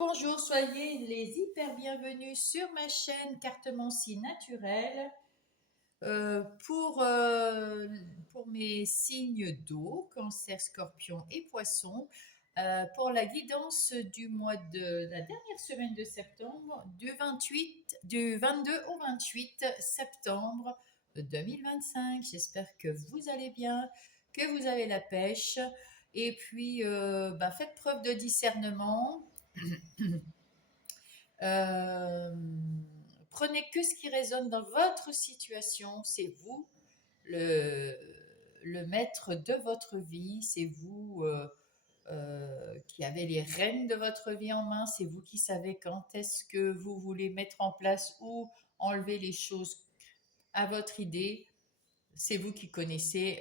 Bonjour, soyez les hyper bienvenus sur ma chaîne Cartomancie naturelle pour mes signes d'eau, cancer, scorpion et poisson, pour la guidance du mois de la dernière semaine de septembre, du 22 au 28 septembre 2025. J'espère que vous allez bien, que vous avez la pêche et puis faites preuve de discernement. Euh, Prenez que ce qui résonne dans votre situation. C'est vous le, le maître de votre vie. C'est vous qui avez les rênes de votre vie en main. C'est vous qui savez quand est-ce que vous voulez mettre en place ou enlever les choses à votre idée. C'est vous qui connaissez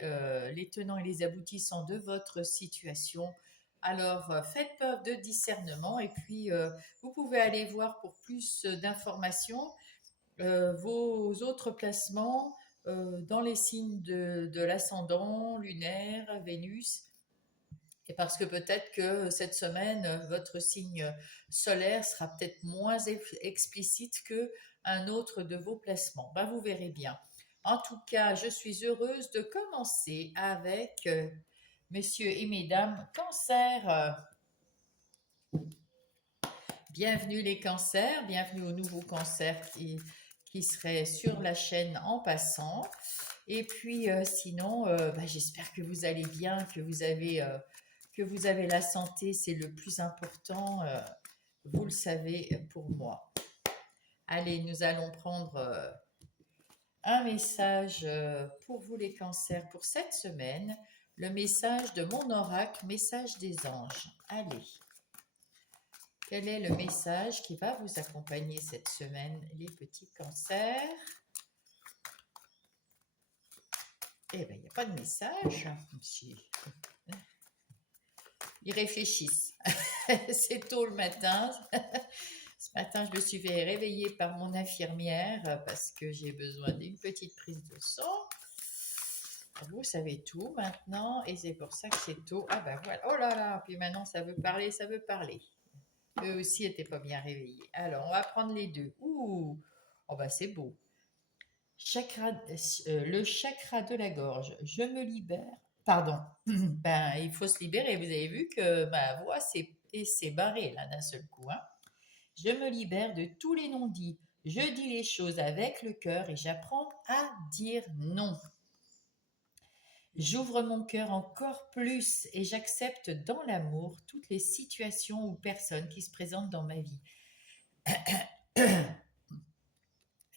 les tenants et les aboutissants de votre situation. Alors, faites preuve de discernement et puis vous pouvez aller voir pour plus d'informations vos autres placements dans les signes de l'ascendant, lunaire, Vénus. Et parce que peut-être que cette semaine, votre signe solaire sera peut-être moins explicite que un autre de vos placements. Ben, vous verrez bien. En tout cas, je suis heureuse de commencer avec messieurs et mesdames cancers. Bienvenue les cancers, bienvenue aux nouveaux cancers qui seraient sur la chaîne en passant. Et puis sinon, j'espère que vous allez bien, que vous avez la santé, c'est le plus important, vous le savez pour moi. Allez, nous allons prendre un message pour vous les cancers pour cette semaine, le message de mon oracle, message des anges. Allez, quel est le message qui va vous accompagner cette semaine, les petits cancers? Eh bien, il n'y a pas de message. Ils réfléchissent. C'est tôt le matin. Ce matin, je me suis fait réveiller par mon infirmière parce que j'ai besoin d'une petite prise de sang. Vous savez tout maintenant et c'est pour ça que c'est tôt. Ah ben voilà. Oh là là. Puis maintenant, ça veut parler, ça veut parler. Eux aussi n'étaient pas bien réveillés. Alors, on va prendre les deux. Ouh. Oh ben c'est beau. Le chakra de la gorge. Je me libère. Pardon. Ben, il faut se libérer. Vous avez vu que ma voix s'est barrée là d'un seul coup. Hein. Je me libère de tous les non-dits. Je dis les choses avec le cœur et j'apprends à dire non. J'ouvre mon cœur encore plus et j'accepte dans l'amour toutes les situations ou personnes qui se présentent dans ma vie.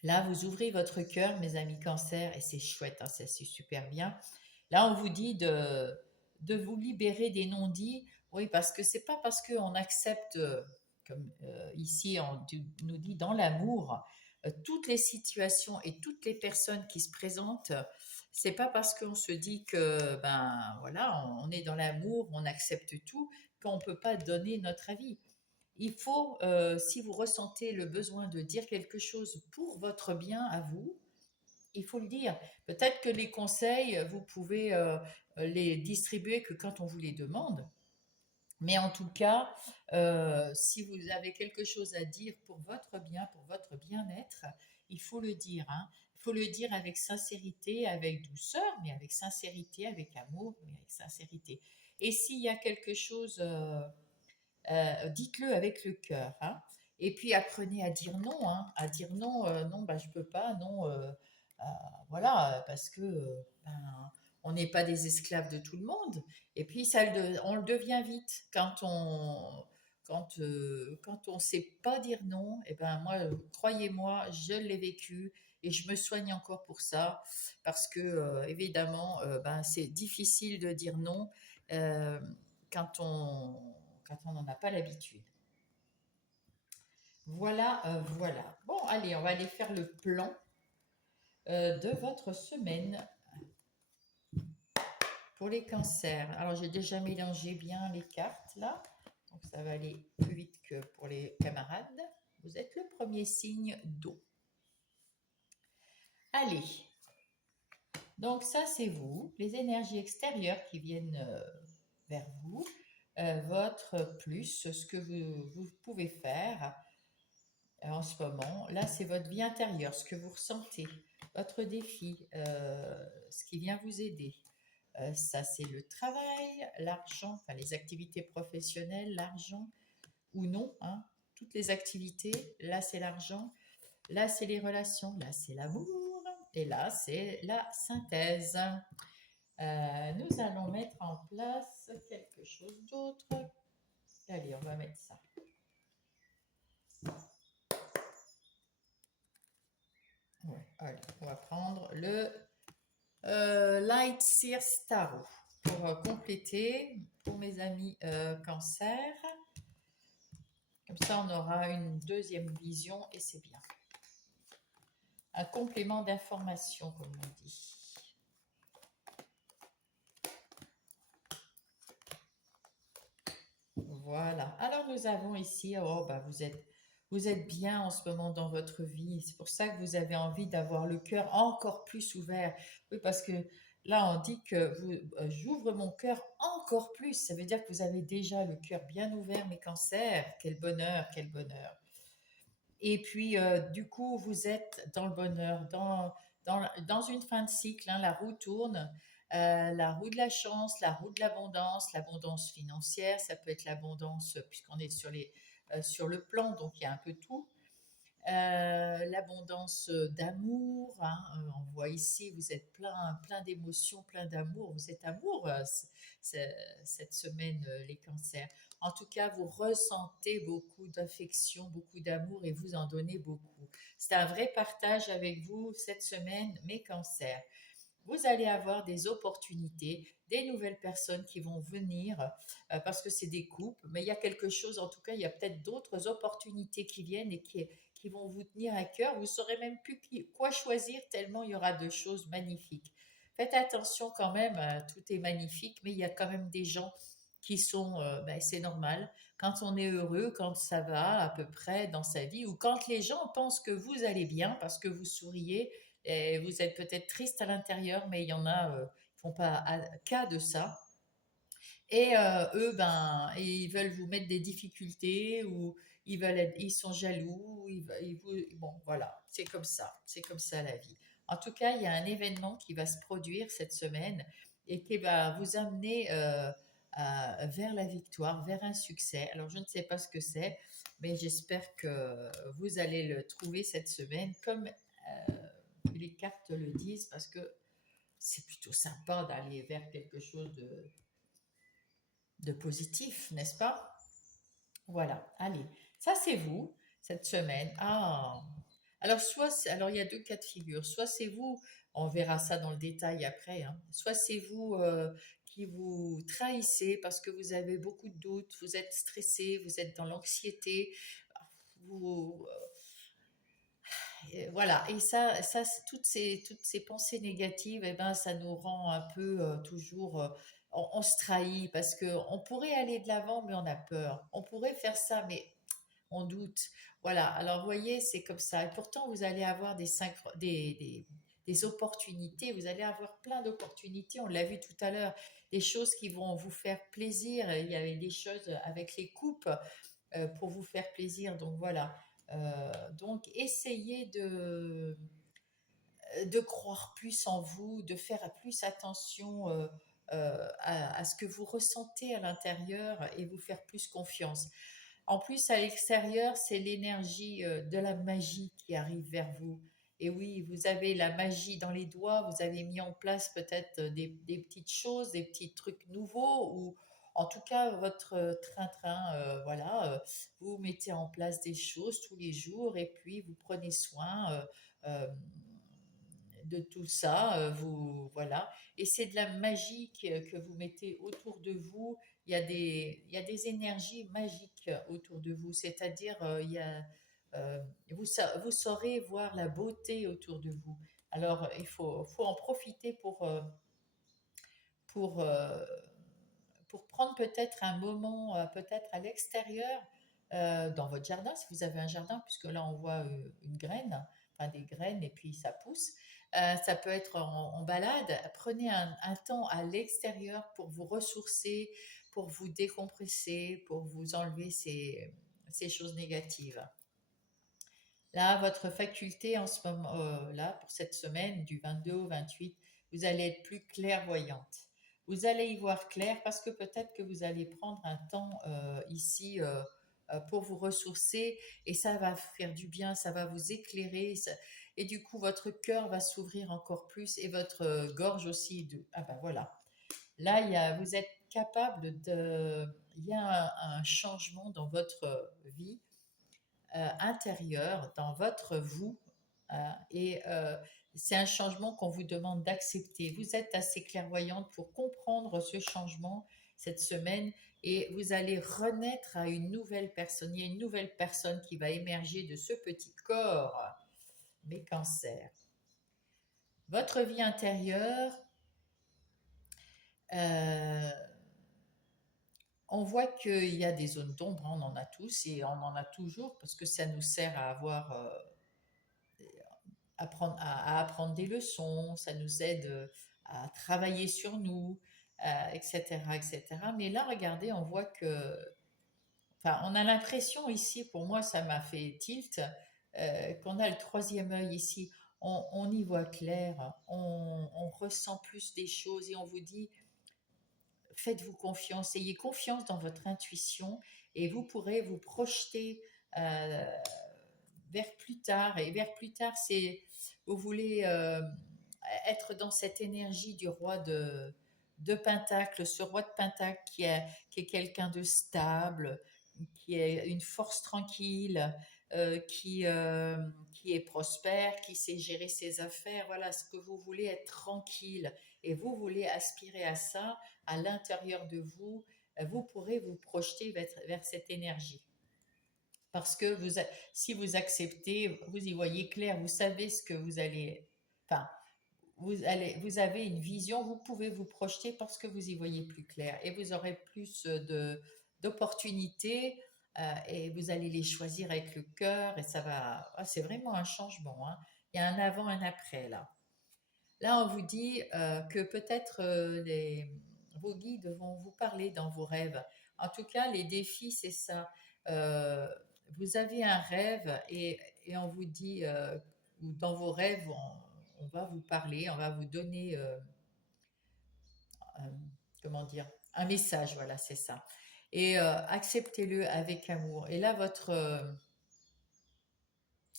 Là, vous ouvrez votre cœur, mes amis cancer, et c'est chouette, hein, ça c'est super bien. Là, on vous dit de vous libérer des non-dits. Oui, parce que c'est pas parce qu'on accepte, comme ici on nous dit dans l'amour, toutes les situations et toutes les personnes qui se présentent, c'est pas parce qu'on se dit que ben voilà, on est dans l'amour, on accepte tout, qu'on peut pas donner notre avis. Il faut, si vous ressentez le besoin de dire quelque chose pour votre bien à vous, il faut le dire. Peut-être que les conseils, vous pouvez les distribuer que quand on vous les demande. Mais en tout cas, si vous avez quelque chose à dire pour votre bien, pour votre bien-être, il faut le dire. Hein. Il faut le dire avec sincérité, avec douceur, mais avec sincérité, avec amour, mais avec sincérité. Et s'il y a quelque chose dites-le avec le cœur. Hein. Et puis apprenez à dire non, hein, à dire non, non, je peux pas, non, voilà, parce que on n'est pas des esclaves de tout le monde. Et puis on le devient vite quand on sait pas dire non. Et ben moi, croyez-moi, je l'ai vécu et je me soigne encore pour ça parce que évidemment, c'est difficile de dire non euh, quand on n'en a pas l'habitude. Voilà, voilà. Bon, allez, on va aller faire le plan de votre semaine pour les cancers. Alors, j'ai déjà mélangé bien les cartes là, donc ça va aller plus vite que pour les camarades. Vous êtes le premier signe d'eau. Allez, donc ça c'est vous, les énergies extérieures qui viennent vers vous. votre plus, ce que vous pouvez faire en ce moment. Là, c'est votre vie intérieure, ce que vous ressentez, votre défi, ce qui vient vous aider. Ça, c'est le travail, l'argent, enfin les activités professionnelles, l'argent ou non, hein, toutes les activités. Là, c'est l'argent. Là, c'est les relations. Là, c'est l'amour. Et là, c'est la synthèse. Nous allons mettre en place quelque chose d'autre. Allez, on va mettre ça. Ouais, allez, on va prendre le Light Sears Tarot pour compléter pour mes amis cancer. Comme ça, on aura une deuxième vision et c'est bien. Un complément d'information, comme on dit. Voilà. Alors, nous avons ici, oh, bah, vous êtes bien en ce moment dans votre vie. C'est pour ça que vous avez envie d'avoir le cœur encore plus ouvert. Oui, parce que là, on dit que j'ouvre mon cœur encore plus. Ça veut dire que vous avez déjà le cœur bien ouvert, mes cancers. Quel bonheur, quel bonheur. Et puis, du coup, vous êtes dans le bonheur, dans une fin de cycle, hein, la roue tourne, la roue de la chance, la roue de l'abondance financière, ça peut être l'abondance, puisqu'on est sur le plan, donc il y a un peu tout. L'abondance d'amour, hein, on voit ici, vous êtes plein d'émotions, plein d'amour, vous êtes amour cette semaine, les cancers. En tout cas, vous ressentez beaucoup d'affection, beaucoup d'amour et vous en donnez beaucoup. C'est un vrai partage avec vous cette semaine, mes cancers. Vous allez avoir des opportunités, des nouvelles personnes qui vont venir parce que c'est des couples, mais il y a quelque chose, en tout cas, il y a peut-être d'autres opportunités qui viennent et qui vont vous tenir à cœur. Vous ne saurez même plus quoi choisir tellement il y aura de choses magnifiques. Faites attention quand même, tout est magnifique, mais il y a quand même des gens qui sont, ben, c'est normal, quand on est heureux, quand ça va à peu près dans sa vie, ou quand les gens pensent que vous allez bien parce que vous souriez, et vous êtes peut-être triste à l'intérieur, mais il y en a, qui font pas cas de ça. Et eux, ben, ils veulent vous mettre des difficultés ou ils sont jaloux. Bon, voilà, c'est comme ça la vie. En tout cas, il y a un événement qui va se produire cette semaine et qui va vous amener vers la victoire, vers un succès. Alors, je ne sais pas ce que c'est, mais j'espère que vous allez le trouver cette semaine, comme les cartes le disent, parce que c'est plutôt sympa d'aller vers quelque chose de positif, n'est-ce pas? Voilà, allez, ça c'est vous cette semaine. Ah, alors il y a deux cas de figure. Soit c'est vous, on verra ça dans le détail après, hein. Soit c'est vous qui vous trahissez parce que vous avez beaucoup de doutes, vous êtes stressé, vous êtes dans l'anxiété, vous, voilà, et toutes ces pensées négatives, eh ben, ça nous rend un peu toujours, on se trahit parce que on pourrait aller de l'avant, mais on a peur. On pourrait faire ça, mais on doute. Voilà. Alors, vous voyez, c'est comme ça. Et pourtant, vous allez avoir des opportunités. Vous allez avoir plein d'opportunités. On l'a vu tout à l'heure. Des choses qui vont vous faire plaisir. Il y avait des choses avec les coupes pour vous faire plaisir. Donc voilà. Donc essayez de croire plus en vous, de faire plus attention à ce que vous ressentez à l'intérieur et vous faire plus confiance. En plus, à l'extérieur, c'est l'énergie de la magie qui arrive vers vous. Et oui, vous avez la magie dans les doigts, vous avez mis en place peut-être des petites choses, des petits trucs nouveaux, ou en tout cas votre train-train, voilà, vous mettez en place des choses tous les jours et puis vous prenez soin euh, de tout ça, voilà. Et c'est de la magie que vous mettez autour de vous. Il y a des énergies magiques autour de vous, c'est-à-dire vous saurez voir la beauté autour de vous. Alors faut en profiter pour, euh, pour prendre peut-être un moment, peut-être à l'extérieur, dans votre jardin, si vous avez un jardin, puisque là on voit une graine, enfin des graines, et puis ça pousse. Ça peut être en balade. Prenez un temps à l'extérieur pour vous ressourcer, pour vous décompresser, pour vous enlever ces choses négatives. Là, votre faculté en ce moment, là, pour cette semaine, du 22 au 28, vous allez être plus clairvoyante. Vous allez y voir clair parce que peut-être que vous allez prendre un temps ici pour vous ressourcer et ça va faire du bien, ça va vous éclairer et du coup votre cœur va s'ouvrir encore plus et votre gorge aussi. Ah ben voilà. Là, vous êtes capable il y a un changement dans votre vie intérieur, dans votre vous. Et c'est un changement qu'on vous demande d'accepter. Vous êtes assez clairvoyante pour comprendre ce changement cette semaine et vous allez renaître à une nouvelle personne. Il y a une nouvelle personne qui va émerger de ce petit corps, mes cancers. Votre vie intérieure, euh, on voit qu'il y a des zones d'ombre, hein, on en a tous et on en a toujours parce que ça nous sert à avoir à apprendre des leçons, ça nous aide à travailler sur nous, etc., etc. Mais là, regardez, on voit que, enfin, on a l'impression ici, pour moi, ça m'a fait tilt, qu'on a le troisième œil ici. On y voit clair, on ressent plus des choses et on vous dit, faites-vous confiance, ayez confiance dans votre intuition et vous pourrez vous projeter euh, vers plus tard. Et vers plus tard, c'est vous voulez être dans cette énergie du roi de Pentacle, ce roi de Pentacle qui est quelqu'un de stable, qui est une force tranquille, qui est prospère, qui sait gérer ses affaires. Voilà ce que vous voulez, être tranquille. Et vous voulez aspirer à ça à l'intérieur de vous. Vous pourrez vous projeter vers cette énergie. Parce que si vous acceptez, vous y voyez clair, vous savez ce que vous allez, enfin, vous avez une vision, vous pouvez vous projeter parce que vous y voyez plus clair et vous aurez plus d'opportunités et vous allez les choisir avec le cœur et ça va, c'est vraiment un changement, hein. Il y a un avant, un après là. Là, on vous dit que peut-être vos guides vont vous parler dans vos rêves. En tout cas, les défis, c'est ça. Euh, Vous avez un rêve et on vous dit, ou dans vos rêves, on va vous parler, on va vous donner, euh, comment dire, un message, voilà, c'est ça. Et acceptez-le avec amour. Et là,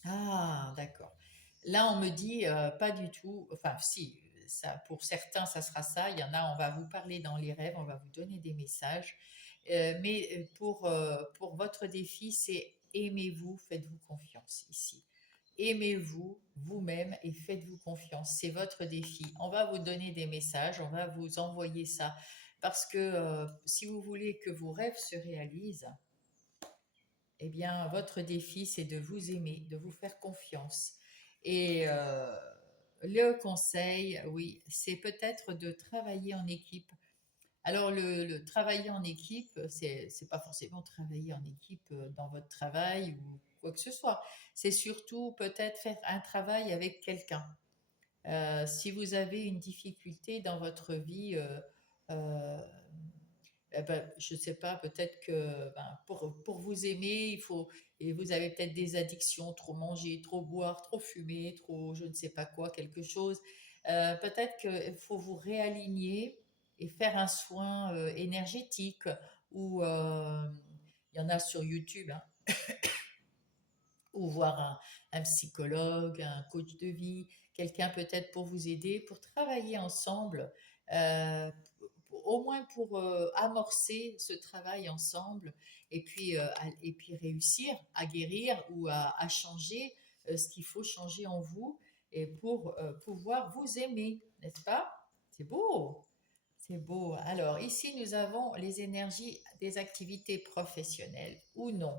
Ah, d'accord. Là, on me dit pas du tout. Enfin, si, ça, pour certains, ça sera ça. Il y en a, on va vous parler dans les rêves, on va vous donner des messages. Mais pour votre défi, c'est aimez-vous, faites-vous confiance ici. Aimez-vous vous-même et faites-vous confiance. C'est votre défi. On va vous donner des messages, on va vous envoyer ça. Parce que si vous voulez que vos rêves se réalisent, eh bien, votre défi, c'est de vous aimer, de vous faire confiance. Et le conseil, oui, c'est peut-être de travailler en équipe. Alors, le travailler en équipe, c'est pas forcément travailler en équipe dans votre travail ou quoi que ce soit. C'est surtout peut-être faire un travail avec quelqu'un. Si vous avez une difficulté dans votre vie, euh, eh ben, je ne sais pas, peut-être que ben, pour vous aimer, et vous avez peut-être des addictions, trop manger, trop boire, trop fumer, trop je ne sais pas quoi, quelque chose. Peut-être qu'il faut vous réaligner et faire un soin énergétique ou il y en a sur YouTube, hein, ou voir un psychologue, un coach de vie, quelqu'un peut-être pour vous aider, pour travailler ensemble, euh, au moins pour amorcer ce travail ensemble et puis réussir à guérir ou à changer ce qu'il faut changer en vous et pour pouvoir vous aimer, n'est-ce pas? C'est beau, c'est beau. Alors ici, nous avons les énergies des activités professionnelles ou non.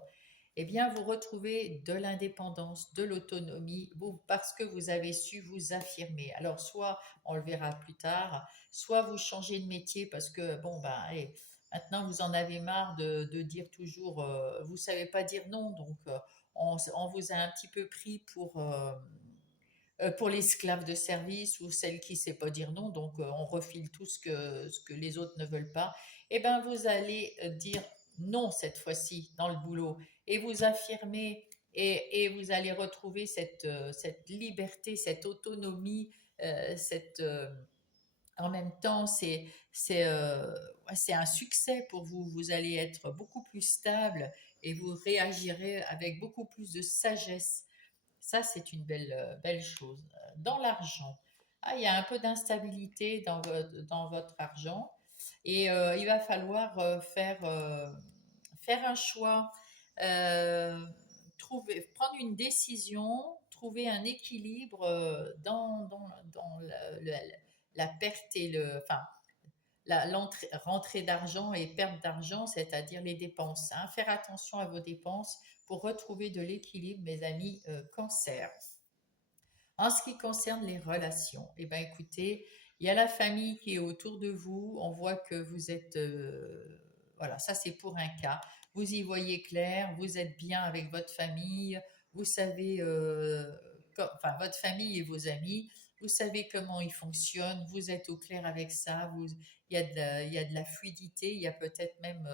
Eh bien, vous retrouvez de l'indépendance, de l'autonomie, parce que vous avez su vous affirmer. Alors, soit on le verra plus tard, soit vous changez de métier parce que, bon, ben, allez, maintenant vous en avez marre de dire toujours, vous savez pas dire non, donc on vous a un petit peu pris pour l'esclave de service ou celle qui ne sait pas dire non, donc on refile tout ce que les autres ne veulent pas, eh bien vous allez dire non cette fois-ci dans le boulot et vous affirmer et vous allez retrouver cette liberté, cette autonomie, en même temps, ouais, c'est un succès pour vous. Vous allez être beaucoup plus stable et vous réagirez avec beaucoup plus de sagesse. Ça, c'est une belle chose. Dans l'argent, il y a un peu d'instabilité dans votre argent et il va falloir faire un choix, euh, prendre une décision, trouver un équilibre dans la perte et enfin, rentrée d'argent et perte d'argent, c'est-à-dire les dépenses, hein. Faire attention à vos dépenses pour retrouver de l'équilibre, mes amis cancer. En ce qui concerne les relations, eh ben, écoutez, il y a la famille qui est autour de vous. On voit que vous êtes, voilà, ça c'est pour un cas. Vous y voyez clair, vous êtes bien avec votre famille, vous savez, enfin votre famille et vos amis, vous savez comment ils fonctionnent, vous êtes au clair avec ça. Il y a de la fluidité, il y a peut-être même,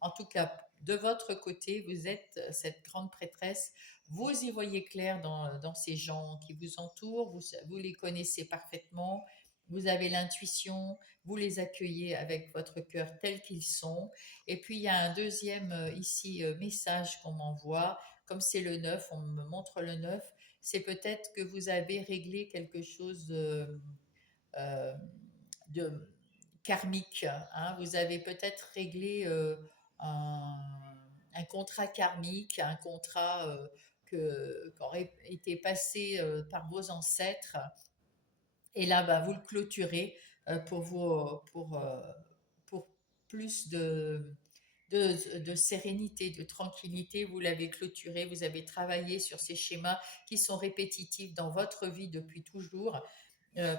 en tout cas de votre côté, vous êtes cette grande prêtresse, vous y voyez clair dans ces gens qui vous entourent, vous les connaissez parfaitement, vous avez l'intuition, vous les accueillez avec votre cœur tel qu'ils sont. Et puis il y a un deuxième ici message qu'on m'envoie, comme c'est le 9, on me montre le 9, c'est peut-être que vous avez réglé quelque chose euh, de karmique, hein. Vous avez peut-être réglé un, un contrat karmique, un contrat qui aurait été passé par vos ancêtres. Et là, bah, vous le clôturez pour plus de sérénité, de tranquillité. Vous l'avez clôturé, vous avez travaillé sur ces schémas qui sont répétitifs dans votre vie depuis toujours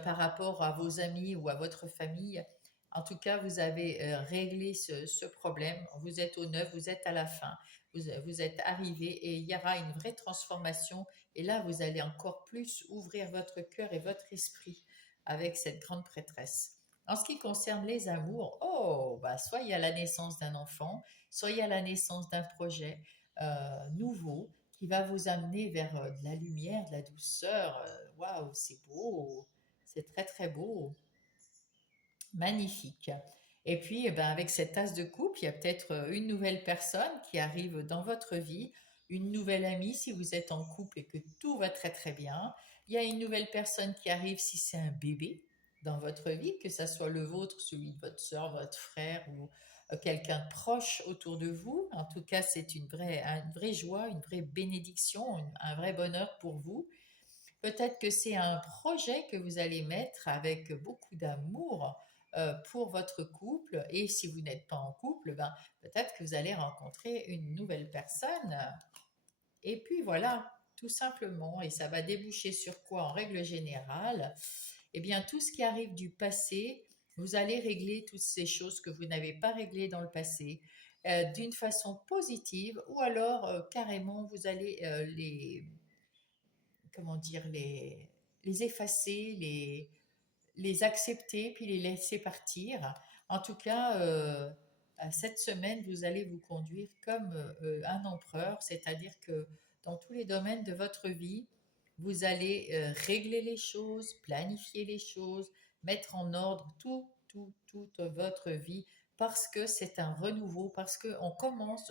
par rapport à vos amis ou à votre famille. En tout cas, vous avez réglé ce problème. Vous êtes au neuf, vous êtes à la fin, vous êtes arrivé et il y aura une vraie transformation. Et là, vous allez encore plus ouvrir votre cœur et votre esprit avec cette grande prêtresse. En ce qui concerne les amours, oh, bah, soit il y a la naissance d'un enfant, soit il y a la naissance d'un projet nouveau qui va vous amener vers de la lumière, de la douceur. Waouh, c'est beau, c'est très très beau, magnifique. Et puis, eh ben, avec cette tasse de coupe, il y a peut-être une nouvelle personne qui arrive dans votre vie, une nouvelle amie si vous êtes en couple et que tout va très très bien. Il y a une nouvelle personne qui arrive si c'est un bébé dans votre vie, que ce soit le vôtre, celui de votre soeur, votre frère ou quelqu'un de proche autour de vous. En tout cas, c'est une vraie joie, une vraie bénédiction, un vrai bonheur pour vous. Peut-être que c'est un projet que vous allez mettre avec beaucoup d'amour pour votre couple. Et si vous n'êtes pas en couple, ben, peut-être que vous allez rencontrer une nouvelle personne. Et puis voilà, tout simplement. Et ça va déboucher sur quoi en règle générale? Eh bien, tout ce qui arrive du passé, vous allez régler toutes ces choses que vous n'avez pas réglées dans le passé d'une façon positive ou alors carrément vous allez comment dire, les effacer, les accepter, puis les laisser partir. En tout cas, cette semaine, vous allez vous conduire comme un empereur, c'est-à-dire que dans tous les domaines de votre vie, vous allez régler les choses, planifier les choses, mettre en ordre toute votre vie parce que c'est un renouveau, parce que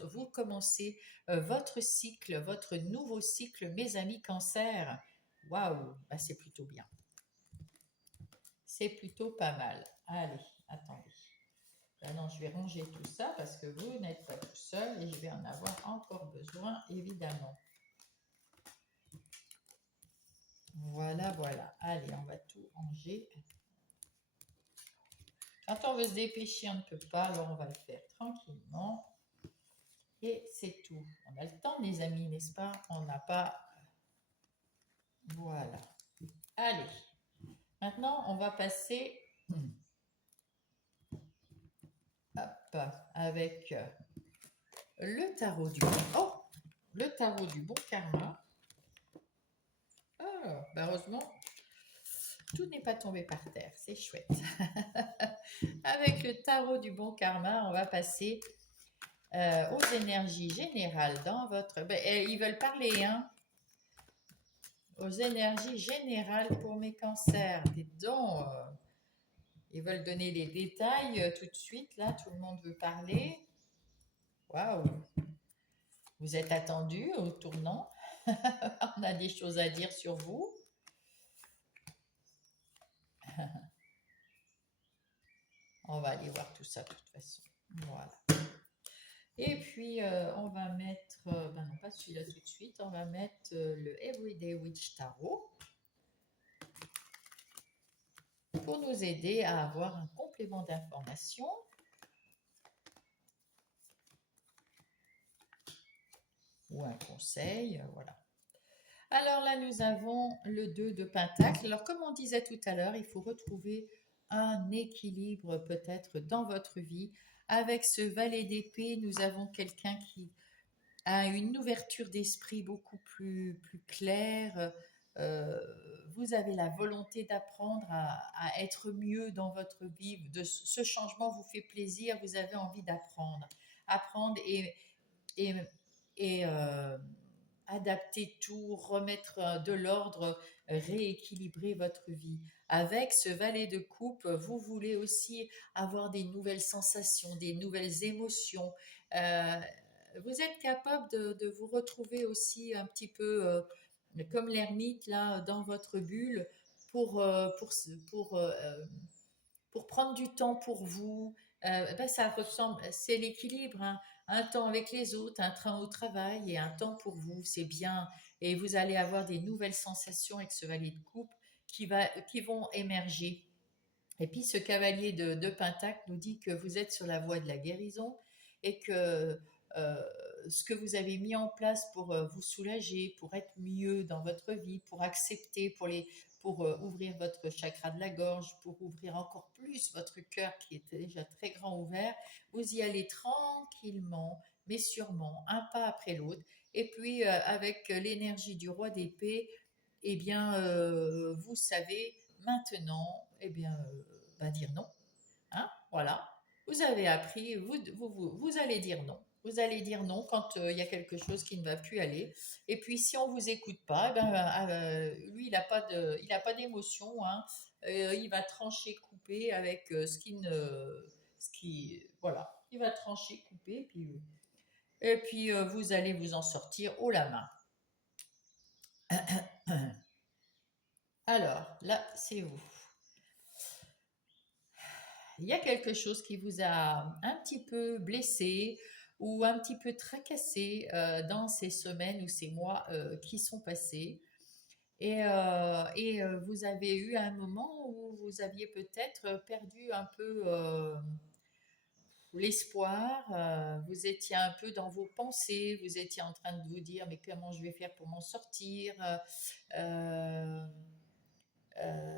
vous commencez votre cycle, votre nouveau cycle, mes amis cancer. Waouh, bah c'est plutôt bien. C'est plutôt pas mal. Allez, attendez. Maintenant, je vais ranger tout ça parce que vous n'êtes pas tout seul et je vais en avoir encore besoin, évidemment. Voilà, voilà. Allez, on va tout ranger. Quand on veut se dépêcher, on ne peut pas, alors on va le faire tranquillement. Et c'est tout. On a le temps, les amis, n'est-ce pas? On n'a pas... Voilà. Allez. Maintenant, on va passer avec le tarot du bon. Oh, le tarot du bon karma. Oh, bah, heureusement, tout n'est pas tombé par terre, c'est chouette. Avec le tarot du bon karma, on va passer aux énergies générales dans votre... ils veulent parler, hein, aux énergies générales pour mes cancers. Dis donc, ils veulent donner les détails tout de suite, là, tout le monde veut parler. Waouh, vous êtes attendus au tournant. On a des choses à dire sur vous. On va aller voir tout ça de toute façon. Voilà. Et puis, on va mettre, ben non, pas celui-là tout de suite, on va mettre le Everyday Witch Tarot pour nous aider à avoir un complément d'information. Ou un conseil, voilà. Alors là, nous avons le 2 de Pentacle. Alors, comme on disait tout à l'heure, il faut retrouver un équilibre peut-être dans votre vie. Avec ce valet d'épée, nous avons quelqu'un qui a une ouverture d'esprit beaucoup plus claire. Euh, vous avez la volonté d'apprendre à être mieux dans votre vie. Ce changement vous fait plaisir, vous avez envie d'apprendre. Apprendre et, adapter tout, remettre de l'ordre, rééquilibrer votre vie. Avec ce valet de coupe, vous voulez aussi avoir des nouvelles sensations, des nouvelles émotions. Euh, Vous êtes capable de vous retrouver aussi un petit peu comme l'ermite là dans votre bulle pour, pour prendre du temps pour vous. Ça ressemble, c'est l'équilibre, hein. Un temps avec les autres, un temps au travail et un temps pour vous, c'est bien. Et vous allez avoir des nouvelles sensations avec ce valet de coupe qui vont émerger. Et puis ce cavalier de Pentacle nous dit que vous êtes sur la voie de la guérison et que euh, ce que vous avez mis en place pour vous soulager, pour être mieux dans votre vie, pour accepter, pour ouvrir votre chakra de la gorge, pour ouvrir encore plus votre cœur qui était déjà très grand ouvert, vous y allez tranquillement, mais sûrement, un pas après l'autre. Et puis avec l'énergie du roi d'épée, eh bien, vous savez maintenant, eh bien, dire non. Hein, voilà. Vous avez appris, vous allez dire non. Vous allez dire non quand il y a quelque chose qui ne va plus aller. Et puis, si on vous écoute pas, lui, il n'a pas d'émotion. Hein. Il va trancher, couper avec voilà. Il va trancher, couper, et puis vous allez vous en sortir haut la main. Alors, là, c'est vous. Il y a quelque chose qui vous a un petit peu blessé ou un petit peu tracassé dans ces semaines ou ces mois qui sont passés. Vous avez eu un moment où vous aviez peut-être perdu un peu l'espoir, vous étiez un peu dans vos pensées, vous étiez en train de vous dire mais comment je vais faire pour m'en sortir. Euh,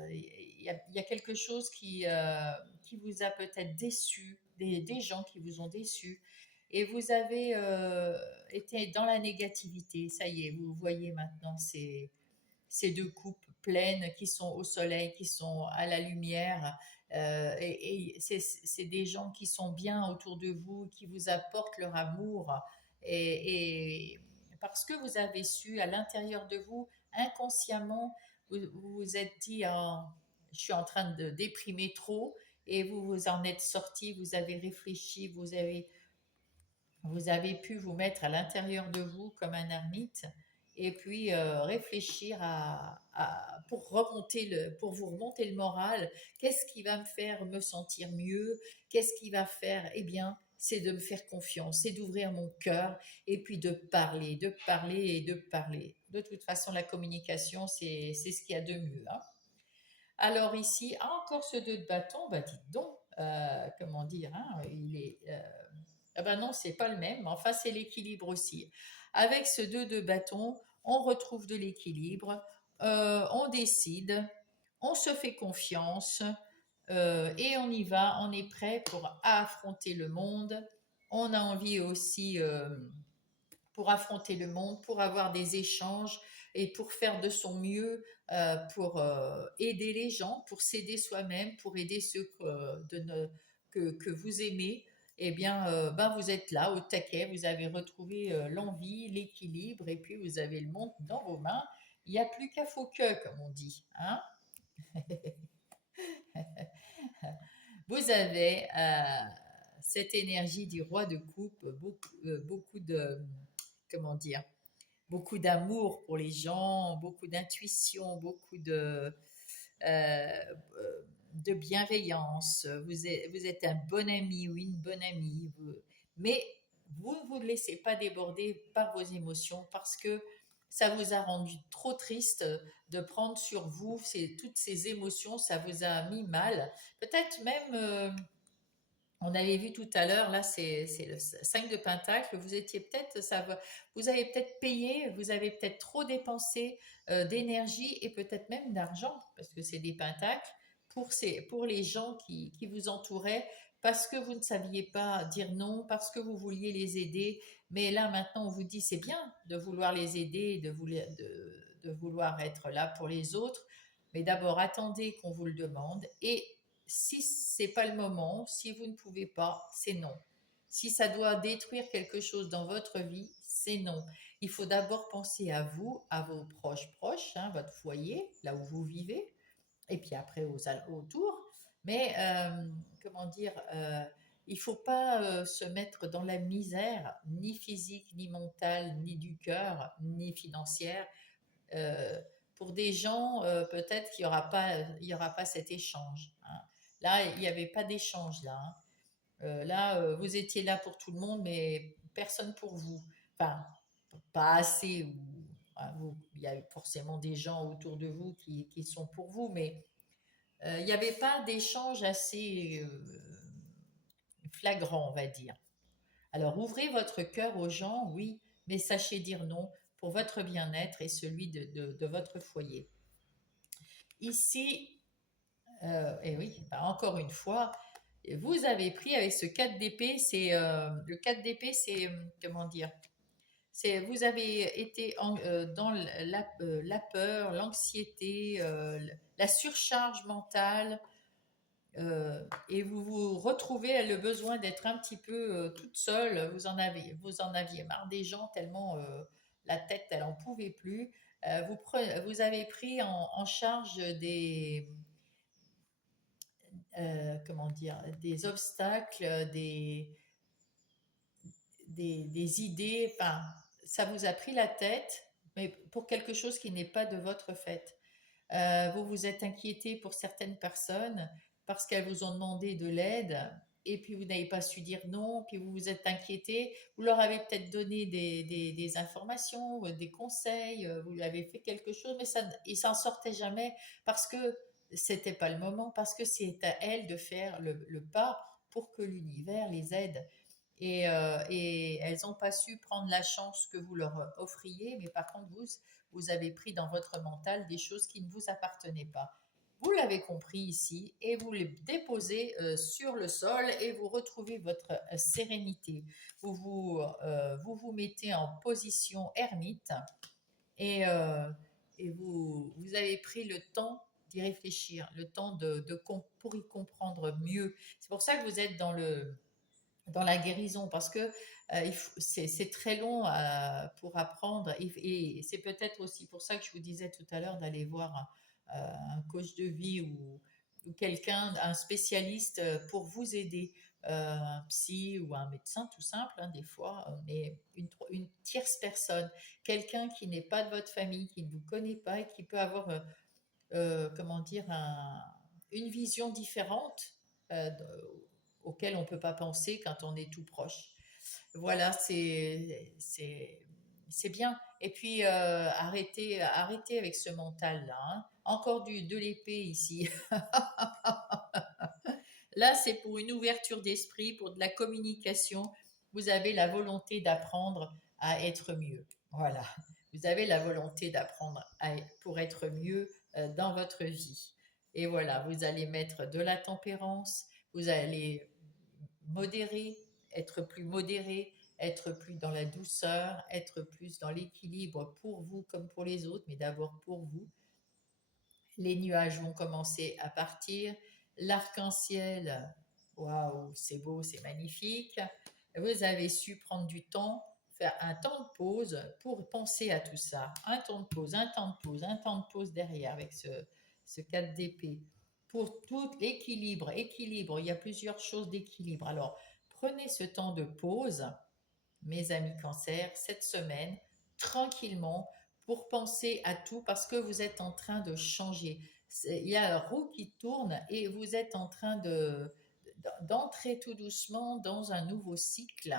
il y a quelque chose qui vous a peut-être déçu, des gens qui vous ont déçu, et vous avez été dans la négativité. Ça y est, vous voyez maintenant ces deux coupes pleines qui sont au soleil, qui sont à la lumière. C'est des gens qui sont bien autour de vous, qui vous apportent leur amour. Et parce que vous avez su à l'intérieur de vous, inconsciemment, vous vous êtes dit, ah, je suis en train de déprimer trop, et vous vous en êtes sorti, vous avez réfléchi, vous avez pu vous mettre à l'intérieur de vous comme un ermite et puis réfléchir pour vous remonter le moral. Qu'est-ce qui va me faire me sentir mieux? Qu'est-ce qui va faire? Eh bien, c'est de me faire confiance, c'est d'ouvrir mon cœur et puis de parler, de parler et de parler. De toute façon, la communication, c'est ce qu'il y a de mieux. Hein. Alors ici, encore ce 2 de bâton, bah dites donc, comment dire, hein, il est... ah ben non, c'est pas le même, mais enfin c'est l'équilibre aussi. Avec ce 2 de bâton, on retrouve de l'équilibre, on décide, on se fait confiance et on y va, on est prêt pour affronter le monde. On a envie aussi pour affronter le monde, pour avoir des échanges et pour faire de son mieux, pour aider les gens, pour s'aider soi-même, pour aider ceux que vous aimez. Eh bien, ben vous êtes là au taquet, vous avez retrouvé l'envie, l'équilibre, et puis vous avez le monde dans vos mains. Il n'y a plus qu'à faux que, comme on dit. Hein. Vous avez cette énergie du roi de coupe, beaucoup de, comment dire, beaucoup d'amour pour les gens, beaucoup d'intuition, beaucoup de bienveillance. Vous êtes un bon ami ou une bonne amie, mais vous ne vous laissez pas déborder par vos émotions parce que ça vous a rendu trop triste de prendre sur vous toutes ces émotions, ça vous a mis mal. Peut-être même, on avait vu tout à l'heure, là c'est le 5 de Pentacle, vous étiez peut-être, vous avez peut-être payé, vous avez peut-être trop dépensé d'énergie et peut-être même d'argent, parce que c'est des Pentacles, pour les gens qui vous entouraient, parce que vous ne saviez pas dire non, parce que vous vouliez les aider, mais là maintenant on vous dit c'est bien de vouloir les aider, de vouloir être là pour les autres, mais d'abord attendez qu'on vous le demande et si c'est pas le moment, si vous ne pouvez pas, c'est non. Si ça doit détruire quelque chose dans votre vie, c'est non. Il faut d'abord penser à vous, à vos proches, hein, votre foyer, là où vous vivez, et puis après autour. Mais comment dire, il ne faut pas se mettre dans la misère, ni physique, ni mentale, ni du cœur, ni financière. Euh, pour des gens, peut-être qu'il y aura pas cet échange. Hein. Là, il n'y avait pas d'échange là. Hein. Là, vous étiez là pour tout le monde, mais personne pour vous. Enfin, pas assez. Hein, il y a forcément des gens autour de vous qui sont pour vous, mais il n'y avait pas d'échange assez flagrant, on va dire. Alors, ouvrez votre cœur aux gens, oui, mais sachez dire non pour votre bien-être et celui de votre foyer. Ici, et oui, bah, encore une fois, vous avez pris avec ce 4 d'épée, le 4 d'épée, c'est comment dire? C'est vous avez été dans la peur, l'anxiété, la surcharge mentale, et vous vous retrouvez à le besoin d'être un petit peu toute seule. Vous en aviez marre des gens tellement la tête, elle en pouvait plus. Vous avez pris en charge comment dire, des obstacles, des idées, enfin, ça vous a pris la tête, mais pour quelque chose qui n'est pas de votre fait. Vous vous êtes inquiété pour certaines personnes parce qu'elles vous ont demandé de l'aide et puis vous n'avez pas su dire non, puis vous vous êtes inquiété, vous leur avez peut-être donné des informations, des conseils, vous lui avez fait quelque chose, mais ça, ils s'en sortaient jamais parce que c'était pas le moment, parce que c'est à elles de faire le pas pour que l'univers les aide. Et elles n'ont pas su prendre la chance que vous leur offriez, mais par contre, vous avez pris dans votre mental des choses qui ne vous appartenaient pas. Vous l'avez compris ici et vous les déposez sur le sol et vous retrouvez votre sérénité. Vous mettez en position ermite et, vous avez pris le temps d'y réfléchir, le temps pour y comprendre mieux. C'est pour ça que vous êtes dans la guérison parce que c'est très long pour apprendre et c'est peut-être aussi pour ça que je vous disais tout à l'heure d'aller voir un coach de vie ou quelqu'un, un spécialiste pour vous aider, un psy ou un médecin tout simple, hein, des fois, mais une tierce personne, quelqu'un qui n'est pas de votre famille, qui ne vous connaît pas et qui peut avoir, comment dire, une vision différente auquel on ne peut pas penser quand on est tout proche. Voilà, c'est bien. Et puis, arrêtez avec ce mental-là. Hein. Encore de l'épée ici. Là, c'est pour une ouverture d'esprit, pour de la communication. Vous avez la volonté d'apprendre à être mieux. Voilà. Vous avez la volonté d'apprendre pour être mieux dans votre vie. Et voilà, vous allez mettre de la tempérance, vous allez modérer, être plus modéré, être plus dans la douceur, être plus dans l'équilibre pour vous comme pour les autres, mais d'abord pour vous. Les nuages vont commencer à partir. L'arc-en-ciel, waouh, c'est beau, c'est magnifique. Vous avez su prendre du temps, faire un temps de pause pour penser à tout ça. Un temps de pause, un temps de pause, un temps de pause derrière avec ce 4 d'épée. Pour tout l'équilibre, équilibre, il y a plusieurs choses d'équilibre. Alors, prenez ce temps de pause, mes amis cancer, cette semaine, tranquillement, pour penser à tout, parce que vous êtes en train de changer. Il y a la roue qui tourne et vous êtes en train d'entrer tout doucement dans un nouveau cycle.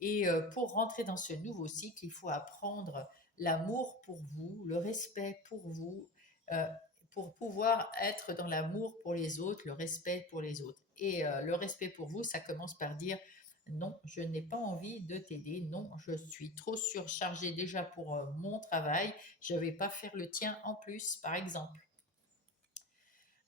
Et pour rentrer dans ce nouveau cycle, il faut apprendre l'amour pour vous, le respect pour vous, euh, pour pouvoir être dans l'amour pour les autres, le respect pour les autres. Et le respect pour vous, ça commence par dire non, je n'ai pas envie de t'aider. Non, je suis trop surchargée déjà pour mon travail. Je ne vais pas faire le tien en plus, par exemple.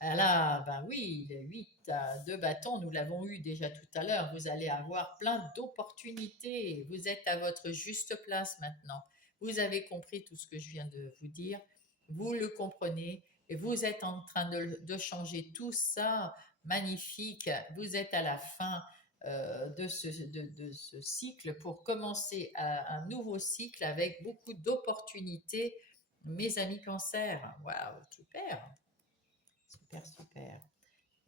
Ah là, ben oui, le 8 de bâton, nous l'avons eu déjà tout à l'heure. Vous allez avoir plein d'opportunités. Vous êtes à votre juste place maintenant. Vous avez compris tout ce que je viens de vous dire. Vous le comprenez et vous êtes en train de changer tout ça. Magnifique. Vous êtes à la fin de ce cycle pour commencer un nouveau cycle avec beaucoup d'opportunités. Mes amis cancer, waouh, super. Super, super.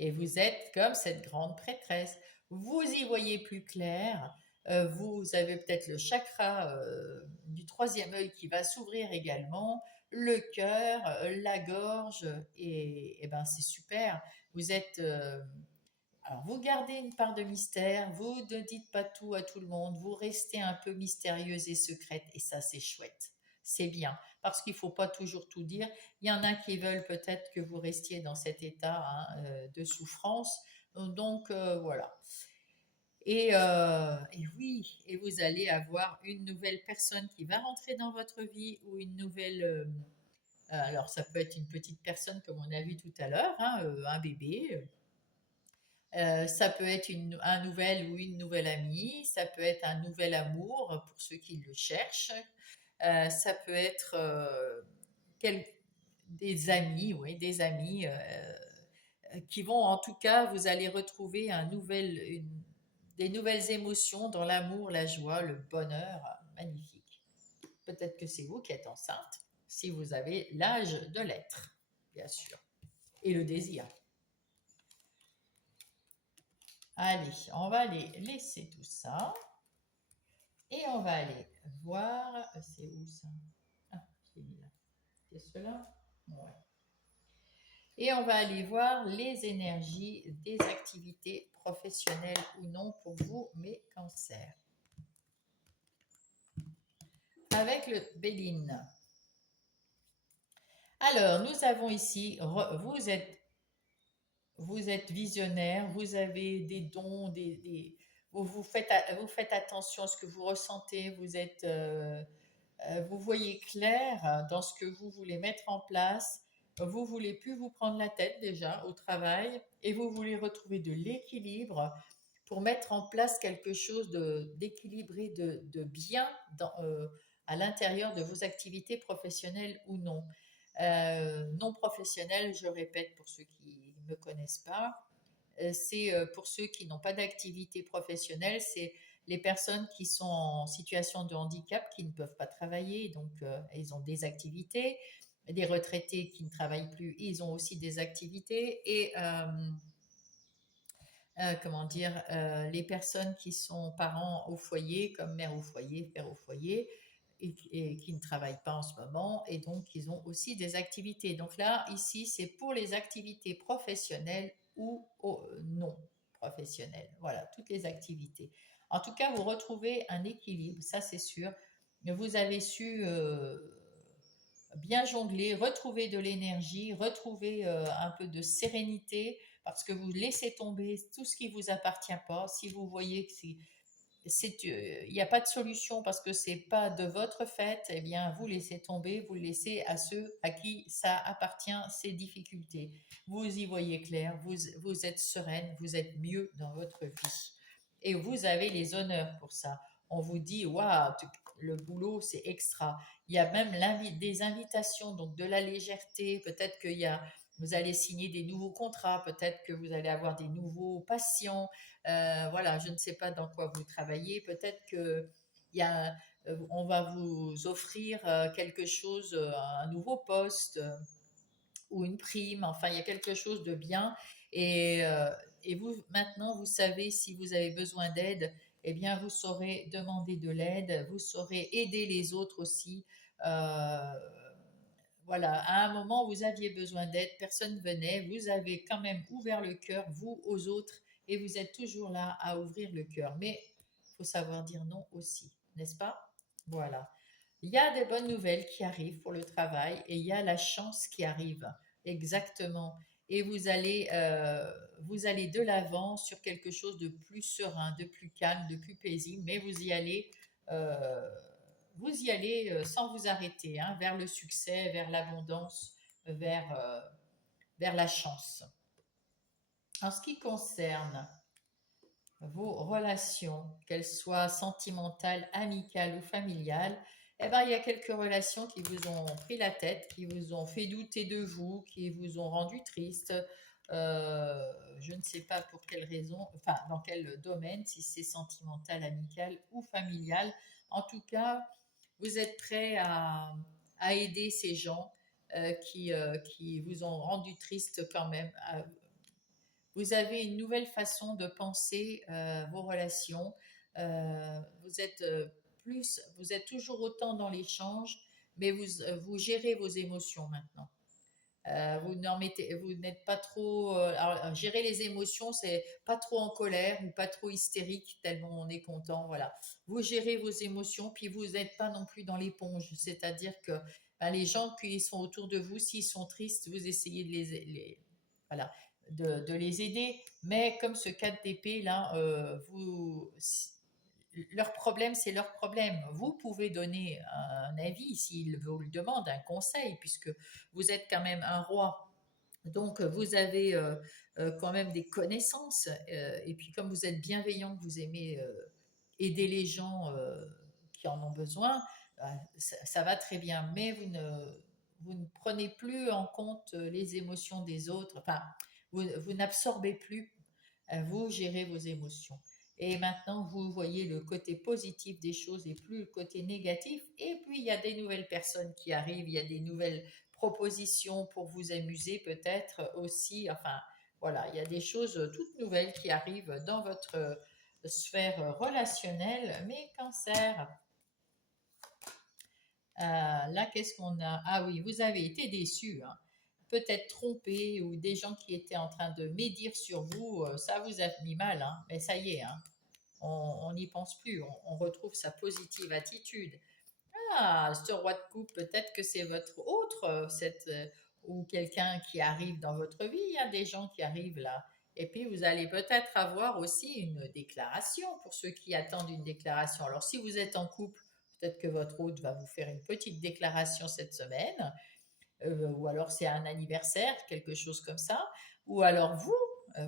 Et vous êtes comme cette grande prêtresse. Vous y voyez plus clair. Vous avez peut-être le chakra du troisième œil qui va s'ouvrir également, le cœur, la gorge, et ben c'est super. Vous êtes alors, vous gardez une part de mystère, vous ne dites pas tout à tout le monde, vous restez un peu mystérieuse et secrète, et ça, c'est chouette. C'est bien, parce qu'il ne faut pas toujours tout dire. Il y en a qui veulent peut-être que vous restiez dans cet état de souffrance. Donc, voilà. Et oui, et vous allez avoir une nouvelle personne qui va rentrer dans votre vie ou une nouvelle... alors, ça peut être une petite personne, comme on a vu tout à l'heure, hein, un bébé. Ça peut être un nouvel ou une nouvelle amie, ça peut être un nouvel amour pour ceux qui le cherchent, ça peut être quel- des amis, oui, des amis qui vont, en tout cas, vous allez retrouver des nouvelles émotions dans l'amour, la joie, le bonheur, magnifique. Peut-être que c'est vous qui êtes enceinte, si vous avez l'âge de l'être, bien sûr, et le désir. Allez, on va aller laisser tout ça et on va aller voir. C'est où ça? Ah, c'est mis là. C'est cela? Ouais. Et on va aller voir les énergies des activités professionnelles ou non pour vous, mes cancers. Avec le Béline. Alors, nous avons ici, vous êtes visionnaire, vous avez des dons, vous faites attention à ce que vous ressentez, vous voyez clair dans ce que vous voulez mettre en place. Vous voulez plus vous prendre la tête déjà au travail et vous voulez retrouver de l'équilibre pour mettre en place quelque chose d'équilibré, de bien à l'intérieur de vos activités professionnelles ou non. Non professionnelles, je répète pour ceux qui ne me connaissent pas, c'est pour ceux qui n'ont pas d'activité professionnelle, c'est les personnes qui sont en situation de handicap, qui ne peuvent pas travailler, donc ils ont des activités. Des retraités qui ne travaillent plus, ils ont aussi des activités. Et comment dire, les personnes qui sont parents au foyer, comme mère au foyer, père au foyer, et qui ne travaillent pas en ce moment, et donc ils ont aussi des activités. Donc là, ici, c'est pour les activités professionnelles ou non professionnelles. Voilà, toutes les activités. En tout cas, vous retrouvez un équilibre, ça c'est sûr. Vous avez su bien jongler, retrouver de l'énergie, retrouver un peu de sérénité, parce que vous laissez tomber tout ce qui vous appartient pas. Si vous voyez que il n'y a pas de solution parce que c'est pas de votre fait, eh bien vous laissez tomber, vous le laissez à ceux à qui ça appartient ces difficultés. Vous y voyez clair, vous êtes sereine, vous êtes mieux dans votre vie et vous avez les honneurs pour ça. on vous dit, waouh, le boulot, c'est extra. Il y a même des invitations, donc de la légèreté. Peut-être vous allez signer des nouveaux contrats, peut-être que vous allez avoir des nouveaux patients. Voilà, je ne sais pas dans quoi vous travaillez. Peut-être que on va vous offrir quelque chose, un nouveau poste ou une prime. Enfin, il y a quelque chose de bien. Et, euh, et vous, maintenant, vous savez si vous avez besoin d'aide, eh bien, vous saurez demander de l'aide, vous saurez aider les autres aussi. Euh, voilà, à un moment, vous aviez besoin d'aide, personne venait, vous avez quand même ouvert le cœur, vous, aux autres, et vous êtes toujours là à ouvrir le cœur. Mais il faut savoir dire non aussi, n'est-ce pas? Voilà. Il y a des bonnes nouvelles qui arrivent pour le travail et il y a la chance qui arrive. Exactement. Et vous allez de l'avant sur quelque chose de plus serein, de plus calme, de plus paisible, mais euh, vous y allez sans vous arrêter, hein, vers le succès, vers l'abondance, vers, euh, vers la chance. En ce qui concerne vos relations, qu'elles soient sentimentales, amicales ou familiales, eh ben, il y a quelques relations qui vous ont pris la tête, qui vous ont fait douter de vous, qui vous ont rendu triste. Je ne sais pas pour quelle raison, enfin, dans quel domaine, si c'est sentimental, amical ou familial. En tout cas, vous êtes prêt à aider ces gens qui vous ont rendu triste quand même, vous avez une nouvelle façon de penser vos relations. Vous êtes toujours autant dans l'échange, mais vous gérez vos émotions maintenant. Vous n'êtes pas trop. Alors, gérer les émotions, c'est pas trop en colère ou pas trop hystérique tellement on est content. Voilà. Vous gérez vos émotions, puis vous n'êtes pas non plus dans l'éponge. C'est-à-dire que ben, les gens qui sont autour de vous, s'ils sont tristes, vous essayez de voilà, de les aider. Mais comme ce 4 d'épée là, leur problème, c'est leur problème. Vous pouvez donner un avis s'ils vous le demandent, un conseil, puisque vous êtes quand même un roi. Donc, vous avez quand même des connaissances. Et puis, comme vous êtes bienveillant, que vous aimez aider les gens qui en ont besoin, ça va très bien. Mais vous ne prenez plus en compte les émotions des autres. Enfin, vous n'absorbez plus, vous gérez vos émotions. Et maintenant, vous voyez le côté positif des choses et plus le côté négatif. Et puis, il y a des nouvelles personnes qui arrivent, il y a des nouvelles propositions pour vous amuser peut-être aussi. Enfin, voilà, il y a des choses toutes nouvelles qui arrivent dans votre sphère relationnelle. Mais cancer, là, qu'est-ce qu'on a? Ah oui, vous avez été déçu, hein. Peut-être trompé ou des gens qui étaient en train de médire sur vous, ça vous a mis mal, hein. Mais ça y est, hein, on n'y pense plus, on retrouve sa positive attitude. Ah, ce roi de coupe, peut-être que c'est votre autre, ou quelqu'un qui arrive dans votre vie. Il y a des gens qui arrivent là. Et puis, vous allez peut-être avoir aussi une déclaration pour ceux qui attendent une déclaration. Alors, si vous êtes en couple, peut-être que votre hôte va vous faire une petite déclaration cette semaine, ou alors c'est un anniversaire, quelque chose comme ça, ou alors vous,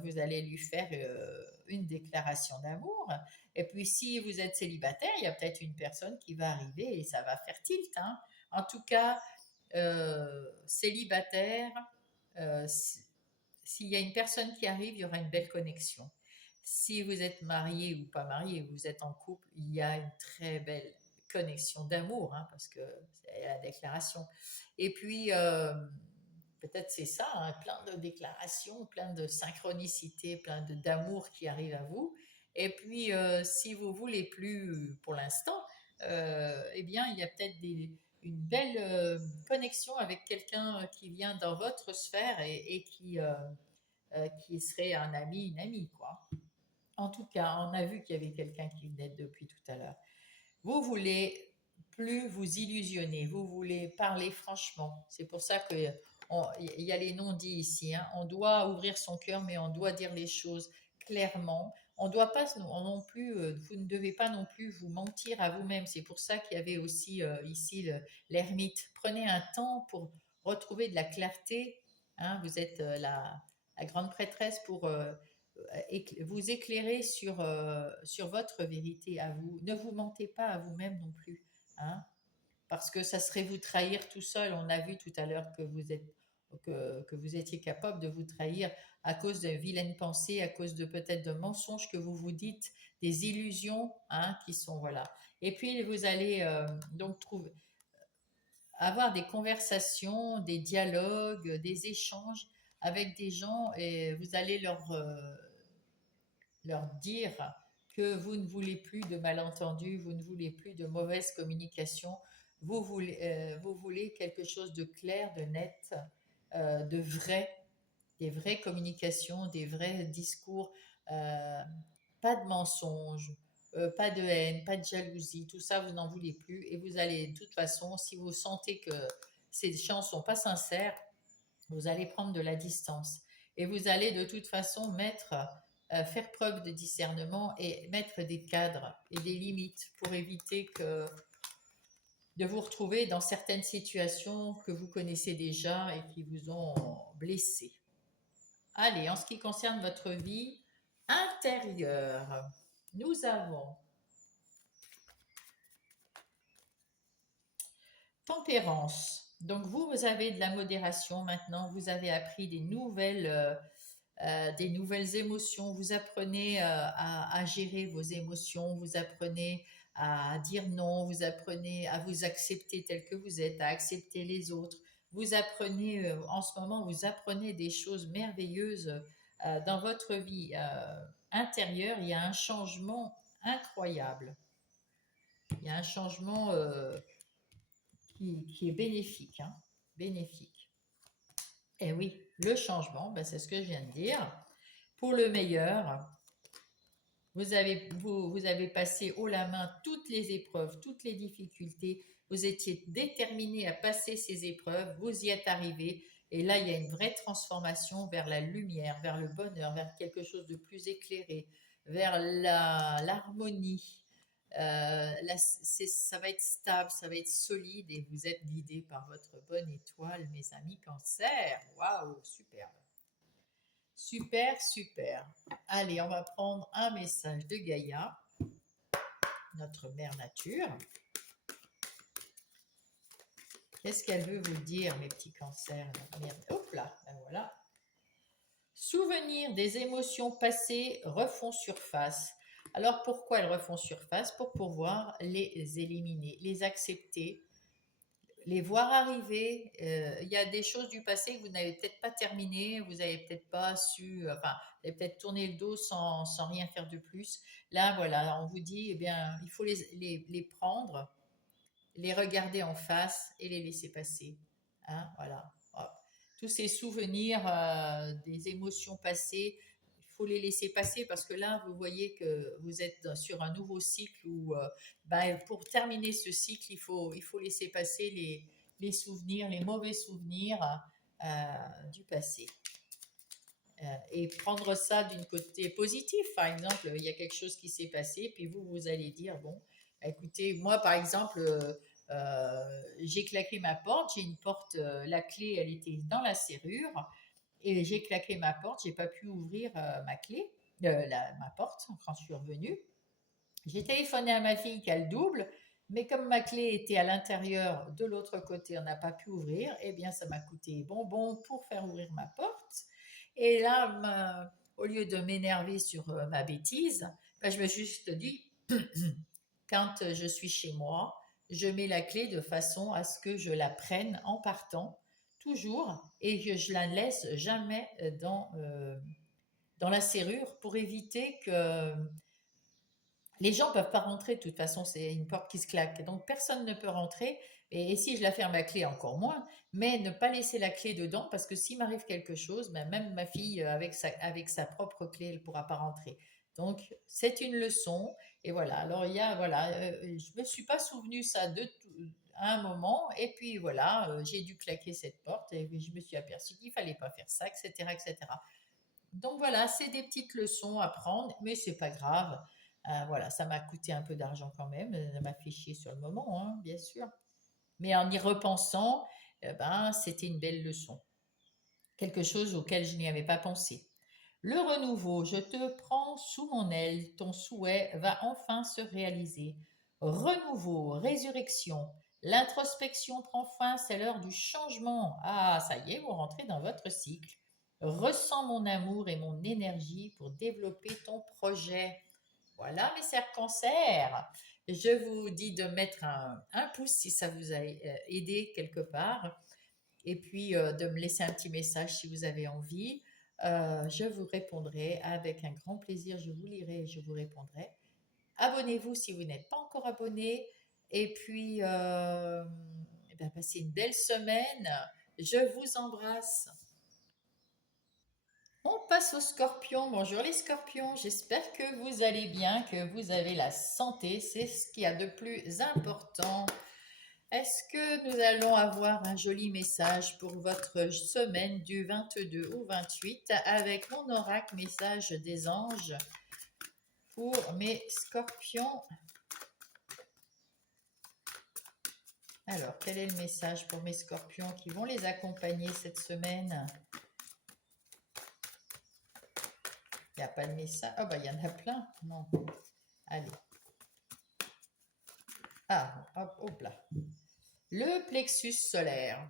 vous allez lui faire une déclaration d'amour. Et puis si vous êtes célibataire, il y a peut-être une personne qui va arriver et ça va faire tilt, hein. En tout cas, célibataire, s'il y a une personne qui arrive, il y aura une belle connexion. Si vous êtes marié ou pas marié, vous êtes en couple, il y a une très belle connexion d'amour, hein, parce que c'est la déclaration. Et puis, peut-être c'est ça, hein, plein de déclarations, plein de synchronicité, d'amour qui arrive à vous. Et puis, si vous voulez plus pour l'instant, eh bien, il y a peut-être une belle connexion avec quelqu'un qui vient dans votre sphère et qui serait un ami, une amie, quoi. En tout cas, on a vu qu'il y avait quelqu'un qui venait depuis tout à l'heure. Vous voulez plus vous illusionner, vous voulez parler franchement. C'est pour ça qu'il y a les non-dits ici, hein. On doit ouvrir son cœur, mais on doit dire les choses clairement. On doit pas non plus, vous ne devez pas non plus vous mentir à vous-même. C'est pour ça qu'il y avait aussi ici l'ermite. Prenez un temps pour retrouver de la clarté, hein. Vous êtes la grande prêtresse pour vous éclairer sur votre vérité à vous. Ne vous mentez pas à vous-même non plus, hein, parce que ça serait vous trahir tout seul. On a vu tout à l'heure que vous étiez capable de vous trahir à cause de vilaines pensées, à cause de peut-être de mensonges que vous vous dites, des illusions, hein, qui sont voilà. Et puis vous allez donc avoir des conversations, des dialogues, des échanges avec des gens et vous allez leur dire que vous ne voulez plus de malentendus, vous ne voulez plus de mauvaise communication, vous voulez quelque chose de clair, de net, de vrai, des vraies communications, des vrais discours, euh, pas de mensonges, pas de haine, pas de jalousie, tout ça vous n'en voulez plus et vous allez de toute façon, si vous sentez que ces gens ne sont pas sincères, vous allez prendre de la distance et vous allez de toute façon faire preuve de discernement et mettre des cadres et des limites pour éviter de vous retrouver dans certaines situations que vous connaissez déjà et qui vous ont blessé. Allez, en ce qui concerne votre vie intérieure, nous avons tempérance. Donc vous avez de la modération maintenant, vous avez appris des nouvelles émotions, vous apprenez à gérer vos émotions, vous apprenez à dire non, vous apprenez à vous accepter tel que vous êtes, à accepter les autres. Vous apprenez, en ce moment, vous apprenez des choses merveilleuses dans votre vie intérieure. Il y a un changement incroyable. Il y a un changement qui est bénéfique, hein, bénéfique. Et oui, le changement, ben, c'est ce que je viens de dire. Pour le meilleur, vous avez passé haut la main toutes les épreuves, toutes les difficultés. Vous étiez déterminé à passer ces épreuves. Vous y êtes arrivé. Et là, il y a une vraie transformation vers la lumière, vers le bonheur, vers quelque chose de plus éclairé, vers l'harmonie. Ça va être stable, ça va être solide et vous êtes guidé par votre bonne étoile, mes amis Cancer. Waouh, super. Super, super. Allez, on va prendre un message de Gaïa, notre mère nature. Qu'est-ce qu'elle veut vous dire, mes petits cancers? Hop là, ben voilà. Souvenirs des émotions passées refont surface. Alors pourquoi elles refont surface? Pour pouvoir les éliminer, les accepter, les voir arriver. Il y a des choses du passé que vous n'avez peut-être pas terminées, vous n'avez peut-être pas su, enfin, vous avez peut-être tourné le dos sans rien faire de plus. Là, voilà, on vous dit, eh bien, il faut les prendre, les regarder en face et les laisser passer. Hein, voilà. Hop. Tous ces souvenirs des émotions passées, il faut les laisser passer parce que là, vous voyez que vous êtes sur un nouveau cycle où, ben, pour terminer ce cycle, il faut laisser passer les souvenirs, les mauvais souvenirs du passé. Et prendre ça d'une côté positif. Par exemple, il y a quelque chose qui s'est passé, puis vous allez dire, bon, écoutez, moi, par exemple, j'ai claqué ma porte, j'ai une porte, la clé, elle était dans la serrure, et j'ai claqué ma porte, j'ai pas pu ouvrir ma clé, ma porte quand je suis revenue. J'ai téléphoné à ma fille qu'elle double, mais comme ma clé était à l'intérieur de l'autre côté, on n'a pas pu ouvrir, eh bien ça m'a coûté bonbon pour faire ouvrir ma porte. Et là, au lieu de m'énerver sur ma bêtise, ben, je me suis juste dit, quand je suis chez moi, je mets la clé de façon à ce que je la prenne en partant, toujours, et que je la laisse jamais dans la serrure pour éviter que les gens ne peuvent pas rentrer. De toute façon, c'est une porte qui se claque. Donc, personne ne peut rentrer. Et si je la ferme à clé, encore moins. Mais ne pas laisser la clé dedans, parce que s'il m'arrive quelque chose, ben, même ma fille, avec sa propre clé, elle ne pourra pas rentrer. Donc, c'est une leçon. Et voilà. Alors, voilà, je ne me suis pas souvenu ça à un moment. Et puis, voilà, j'ai dû claquer cette porte. Et je me suis aperçue qu'il ne fallait pas faire ça, etc., etc. Donc voilà, c'est des petites leçons à prendre, mais c'est pas grave. Voilà, ça m'a coûté un peu d'argent quand même, ça m'a fait chier sur le moment, hein, bien sûr. Mais en y repensant, ben, c'était une belle leçon. Quelque chose auquel je n'y avais pas pensé. Le renouveau, je te prends sous mon aile, ton souhait va enfin se réaliser. Renouveau, résurrection, l'introspection prend fin, c'est l'heure du changement. Ah, ça y est, vous rentrez dans votre cycle. Ressens mon amour et mon énergie pour développer ton projet. Voilà, mes chers cancers. Je vous dis de mettre un pouce si ça vous a aidé quelque part. Et puis de me laisser un petit message si vous avez envie. Je vous répondrai avec un grand plaisir. Je vous lirai et je vous répondrai. Abonnez-vous si vous n'êtes pas encore abonné. Et puis, eh bien, passez une belle semaine. Je vous embrasse. On passe aux scorpions. Bonjour les scorpions. J'espère que vous allez bien, que vous avez la santé. C'est ce qu'il y a de plus important. Est-ce que nous allons avoir un joli message pour votre semaine du 22 au 28 avec mon oracle message des anges pour mes scorpions? Alors, quel est le message pour mes scorpions qui vont les accompagner cette semaine? Il n'y a pas de message. Oh, bah, il y en a plein. Non. Allez. Ah, hop, hop là. Le plexus solaire.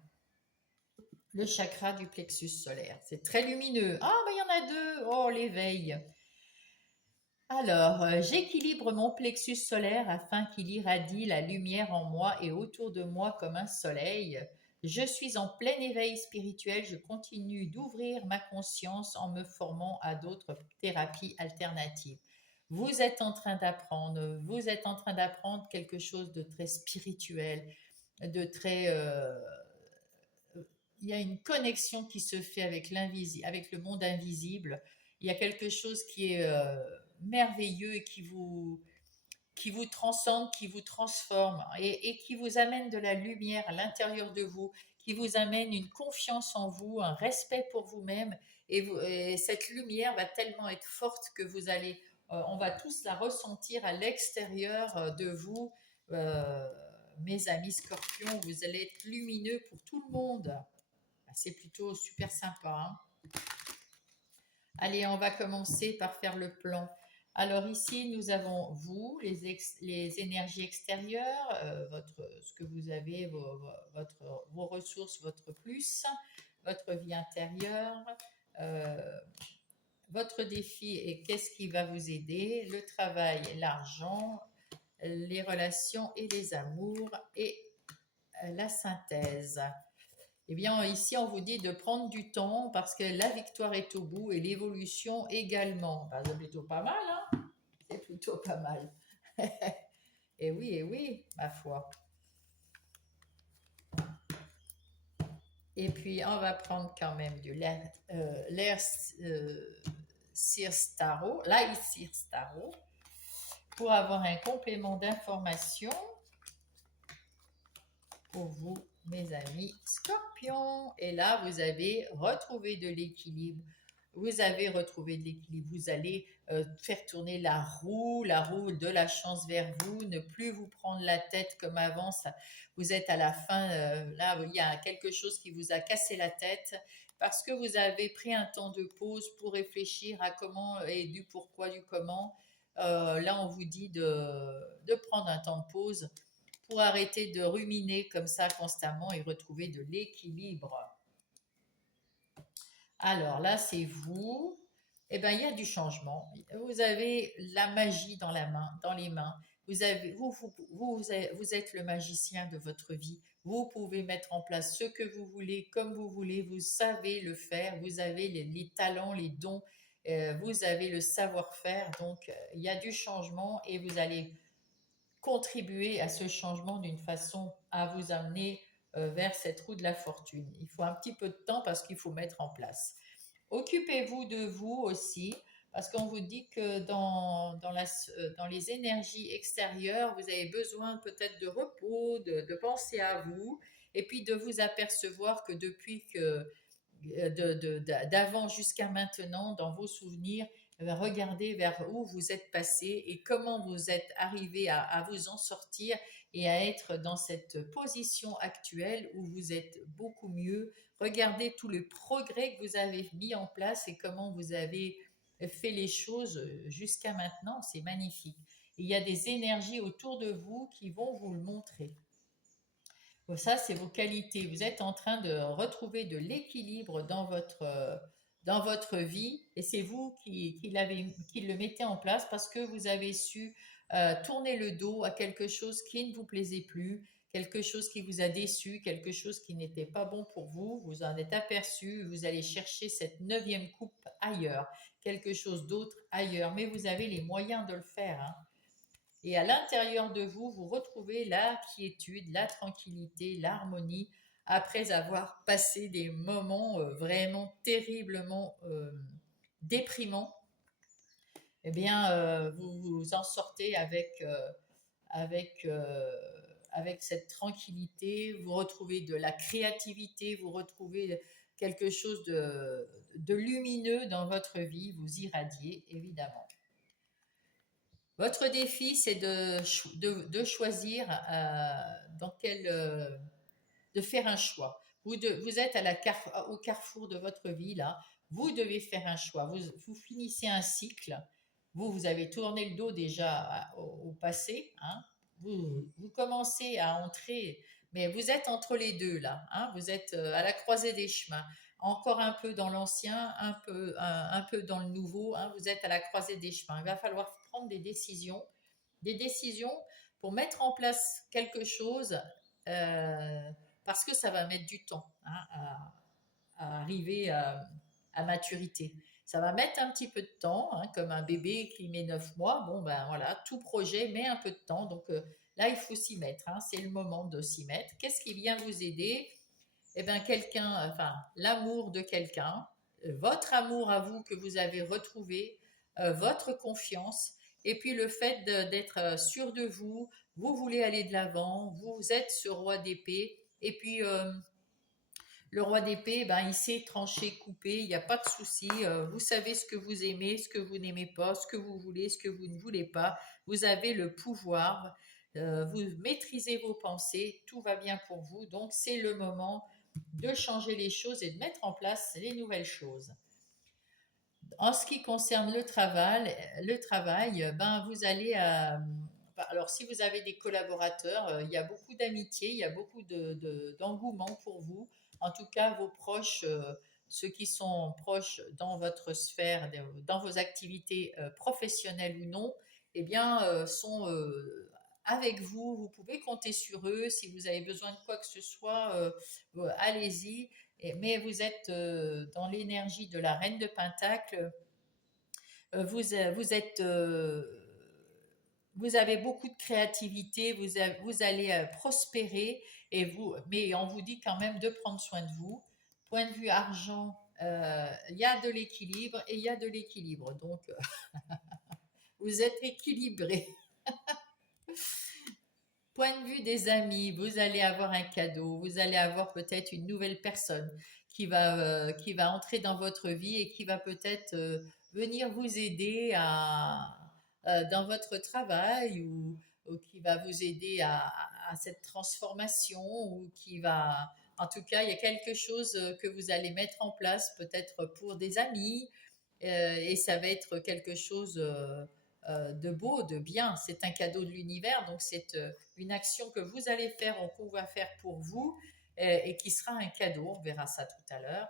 Le chakra du plexus solaire. C'est très lumineux. Ah, bah, il y en a deux. Oh, l'éveil. Alors, j'équilibre mon plexus solaire afin qu'il irradie la lumière en moi et autour de moi comme un soleil. Je suis en plein éveil spirituel. Je continue d'ouvrir ma conscience en me formant à d'autres thérapies alternatives. Vous êtes en train d'apprendre, vous êtes en train d'apprendre quelque chose de très spirituel, de très... il y a une connexion qui se fait avec l'invisible, avec le monde invisible. Il y a quelque chose qui est merveilleux et qui vous transcende, qui vous transforme et qui vous amène de la lumière à l'intérieur de vous, qui vous amène une confiance en vous, un respect pour vous-même. Et cette lumière va tellement être forte que vous allez, on va tous la ressentir à l'extérieur de vous. Euh, Mes amis scorpions, vous allez être lumineux pour tout le monde. C'est plutôt super sympa, hein. Allez, on va commencer par faire le plan. Alors ici, nous avons vous, les énergies extérieures, ce que vous avez, vos ressources, votre plus, votre vie intérieure, euh, votre défi et qu'est-ce qui va vous aider, le travail, l'argent, les relations et les amours et la synthèse. Eh bien, ici, on vous dit de prendre du temps parce que la victoire est au bout et l'évolution également. Ben, c'est plutôt pas mal, hein? C'est plutôt pas mal. Et oui, ma foi. Et puis, on va prendre quand même l'air Circe Tarot, l'ail Circe Tarot, pour avoir un complément d'information pour vous, mes amis scorpions. Et là, vous avez retrouvé de l'équilibre. Vous avez retrouvé de l'équilibre. Vous allez faire tourner la roue de la chance vers vous, ne plus vous prendre la tête comme avant. Vous êtes à la fin, là, il y a quelque chose qui vous a cassé la tête parce que vous avez pris un temps de pause pour réfléchir à comment et du pourquoi, du comment. Là, on vous dit de prendre un temps de pause pour arrêter de ruminer comme ça constamment et retrouver de l'équilibre. Alors là, c'est vous. Eh bien, il y a du changement. Vous avez la magie dans la main, dans les mains. Vous êtes le magicien de votre vie. Vous pouvez mettre en place ce que vous voulez, comme vous voulez. Vous savez le faire. Vous avez les talents, les dons. Vous avez le savoir-faire. Donc, il y a du changement et vous allez contribuer à ce changement d'une façon à vous amener vers cette roue de la fortune. Il faut un petit peu de temps parce qu'il faut mettre en place. Occupez-vous de vous aussi, parce qu'on vous dit que dans les énergies extérieures, vous avez besoin peut-être de repos, de penser à vous, et puis de vous apercevoir que depuis que d'avant jusqu'à maintenant, dans vos souvenirs, regardez vers où vous êtes passé et comment vous êtes arrivé à vous en sortir et à être dans cette position actuelle où vous êtes beaucoup mieux. Regardez tout le progrès que vous avez mis en place et comment vous avez fait les choses jusqu'à maintenant. C'est magnifique. Il y a des énergies autour de vous qui vont vous le montrer. Bon, ça, c'est vos qualités. Vous êtes en train de retrouver de l'équilibre dans votre vie et c'est vous qui le mettez en place parce que vous avez su tourner le dos à quelque chose qui ne vous plaisait plus, quelque chose qui vous a déçu, quelque chose qui n'était pas bon pour vous. Vous en êtes aperçu, vous allez chercher cette neuvième coupe ailleurs, quelque chose d'autre ailleurs, mais vous avez les moyens de le faire, hein. Et à l'intérieur de vous, vous retrouvez la quiétude, la tranquillité, l'harmonie, après avoir passé des moments vraiment terriblement déprimants. Eh bien, vous vous en sortez avec, euh, avec cette tranquillité, vous retrouvez de la créativité, vous retrouvez quelque chose de lumineux dans votre vie, vous irradiez évidemment. Votre défi, c'est de choisir de faire un choix. Vous êtes au carrefour de votre vie, là. Vous devez faire un choix. Vous finissez un cycle. Vous avez tourné le dos déjà au passé, hein. Vous commencez à entrer, mais vous êtes entre les deux, là, hein. Vous êtes à la croisée des chemins. Encore un peu dans l'ancien, un peu dans le nouveau, hein. Vous êtes à la croisée des chemins. Il va falloir prendre des décisions pour mettre en place quelque chose euh, parce que ça va mettre du temps, hein, à arriver à maturité. Ça va mettre un petit peu de temps, hein, comme un bébé qui met 9 mois. Bon, ben voilà, tout projet met un peu de temps. Donc là, il faut s'y mettre, hein. C'est le moment de s'y mettre. Qu'est-ce qui vient vous aider? Eh bien, l'amour de quelqu'un, votre amour à vous que vous avez retrouvé, votre confiance, et puis le fait d'être sûr de vous, vous voulez aller de l'avant, vous êtes ce roi d'épée, et puis le roi d'épée, ben, il sait trancher, couper, il n'y a pas de souci. Vous savez ce que vous aimez, ce que vous n'aimez pas, ce que vous voulez, ce que vous ne voulez pas. Vous avez le pouvoir, vous maîtrisez vos pensées, tout va bien pour vous. Donc, c'est le moment de changer les choses et de mettre en place les nouvelles choses. En ce qui concerne le travail, ben vous allez alors si vous avez des collaborateurs, il y a beaucoup d'amitié, il y a beaucoup d'engouement pour vous. En tout cas, vos proches, ceux qui sont proches dans votre sphère, dans vos activités professionnelles ou non, eh bien, sont avec vous. Vous pouvez compter sur eux. Si vous avez besoin de quoi que ce soit, allez-y. Mais vous êtes dans l'énergie de la reine de Pentacle. Vous êtes, vous avez beaucoup de créativité, vous allez prospérer mais on vous dit quand même de prendre soin de vous. Point de vue argent, il y a de l'équilibre et il y a de l'équilibre. Donc, vous êtes équilibré. Point de vue des amis, vous allez avoir un cadeau, vous allez avoir peut-être une nouvelle personne qui va entrer dans votre vie et qui va peut-être venir vous aider dans votre travail ou qui va vous aider à cette transformation ou qui va... En tout cas, il y a quelque chose que vous allez mettre en place peut-être pour des amis et ça va être quelque chose de beau, de bien. C'est un cadeau de l'univers, donc c'est une action que vous allez faire ou qu'on va faire pour vous et qui sera un cadeau. On verra ça tout à l'heure.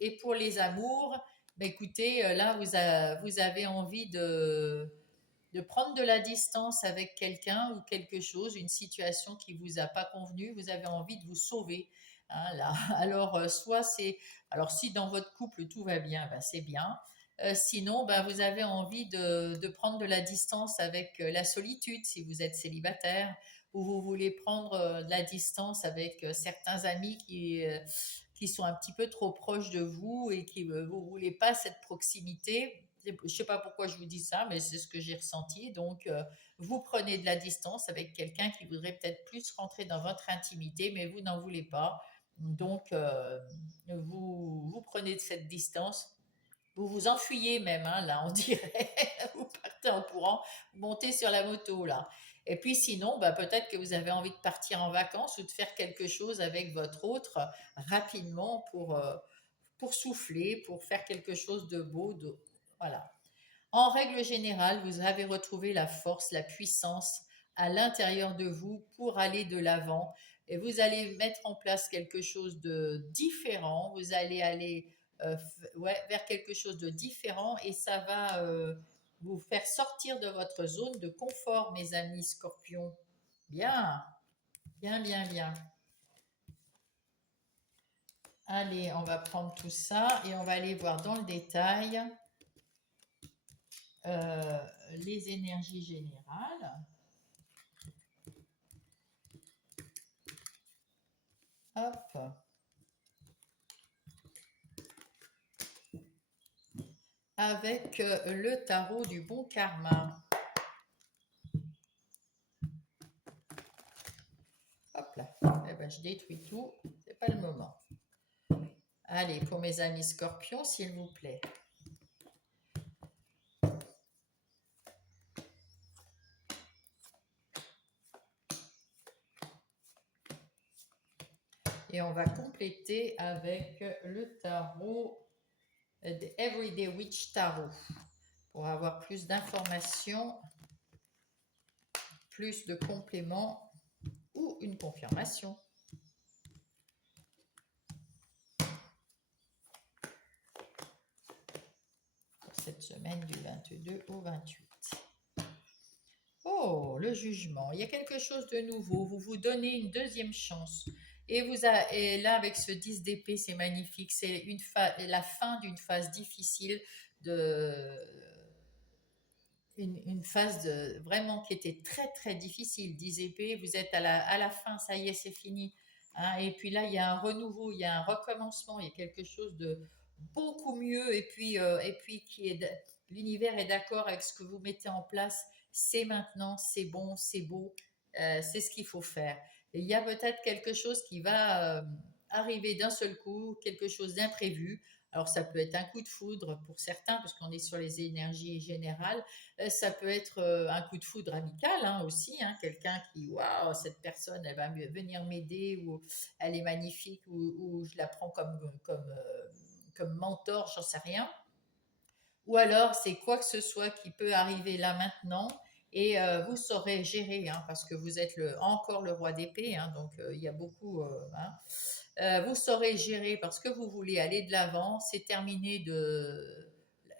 Et pour les amours, bah, écoutez, là, vous avez envie de prendre de la distance avec quelqu'un ou quelque chose, une situation qui vous a pas convenu, vous avez envie de vous sauver. Hein, là. Alors, alors si dans votre couple tout va bien, ben, c'est bien. Sinon, ben, vous avez envie de prendre de la distance avec la solitude si vous êtes célibataire, ou vous voulez prendre de la distance avec certains amis qui sont un petit peu trop proches de vous et qui vous voulez pas cette proximité. Je ne sais pas pourquoi je vous dis ça, mais c'est ce que j'ai ressenti. Donc, vous prenez de la distance avec quelqu'un qui voudrait peut-être plus rentrer dans votre intimité, mais vous n'en voulez pas. Donc, vous prenez de cette distance. Vous vous enfuyez même, hein, là, on dirait. Vous partez en courant, vous montez sur la moto, là. Et puis sinon, bah, peut-être que vous avez envie de partir en vacances ou de faire quelque chose avec votre autre rapidement pour souffler, pour faire quelque chose de beau. Voilà. En règle générale, vous avez retrouvé la force, la puissance à l'intérieur de vous pour aller de l'avant et vous allez mettre en place quelque chose de différent, vous allez aller ouais, vers quelque chose de différent et ça va vous faire sortir de votre zone de confort, mes amis scorpions. Bien, bien, bien, bien. Allez, on va prendre tout ça et on va aller voir dans le détail euh, les énergies générales. Hop. Avec le tarot du bon karma. Hop là. Eh ben, je détruis tout. C'est pas le moment. Allez, pour mes amis scorpions, s'il vous plaît. Et on va compléter avec le tarot The Everyday Witch Tarot pour avoir plus d'informations, plus de compléments ou une confirmation. Pour cette semaine du 22 au 28. Oh, le jugement. Il y a quelque chose de nouveau. Vous vous donnez une deuxième chance. Et là, avec ce 10 d'épée, c'est magnifique. C'est la fin d'une phase difficile, de, une phase vraiment qui était très, très difficile. 10 épées, vous êtes à la fin, ça y est, c'est fini. Hein. Et puis là, il y a un renouveau, il y a un recommencement, il y a quelque chose de beaucoup mieux. Et puis l'univers est d'accord avec ce que vous mettez en place. C'est maintenant, c'est bon, c'est beau, c'est ce qu'il faut faire. Et il y a peut-être quelque chose qui va arriver d'un seul coup, quelque chose d'imprévu. Alors ça peut être un coup de foudre pour certains, parce qu'on est sur les énergies générales. Ça peut être un coup de foudre amical hein, aussi, hein, quelqu'un qui, waouh, cette personne, elle va venir m'aider, ou elle est magnifique, ou je la prends comme mentor, j'en sais rien. Ou alors c'est quoi que ce soit qui peut arriver là maintenant et vous saurez gérer hein, parce que vous êtes encore le roi d'épée, hein, donc il y a beaucoup. Hein. Vous saurez gérer parce que vous voulez aller de l'avant. C'est terminé de.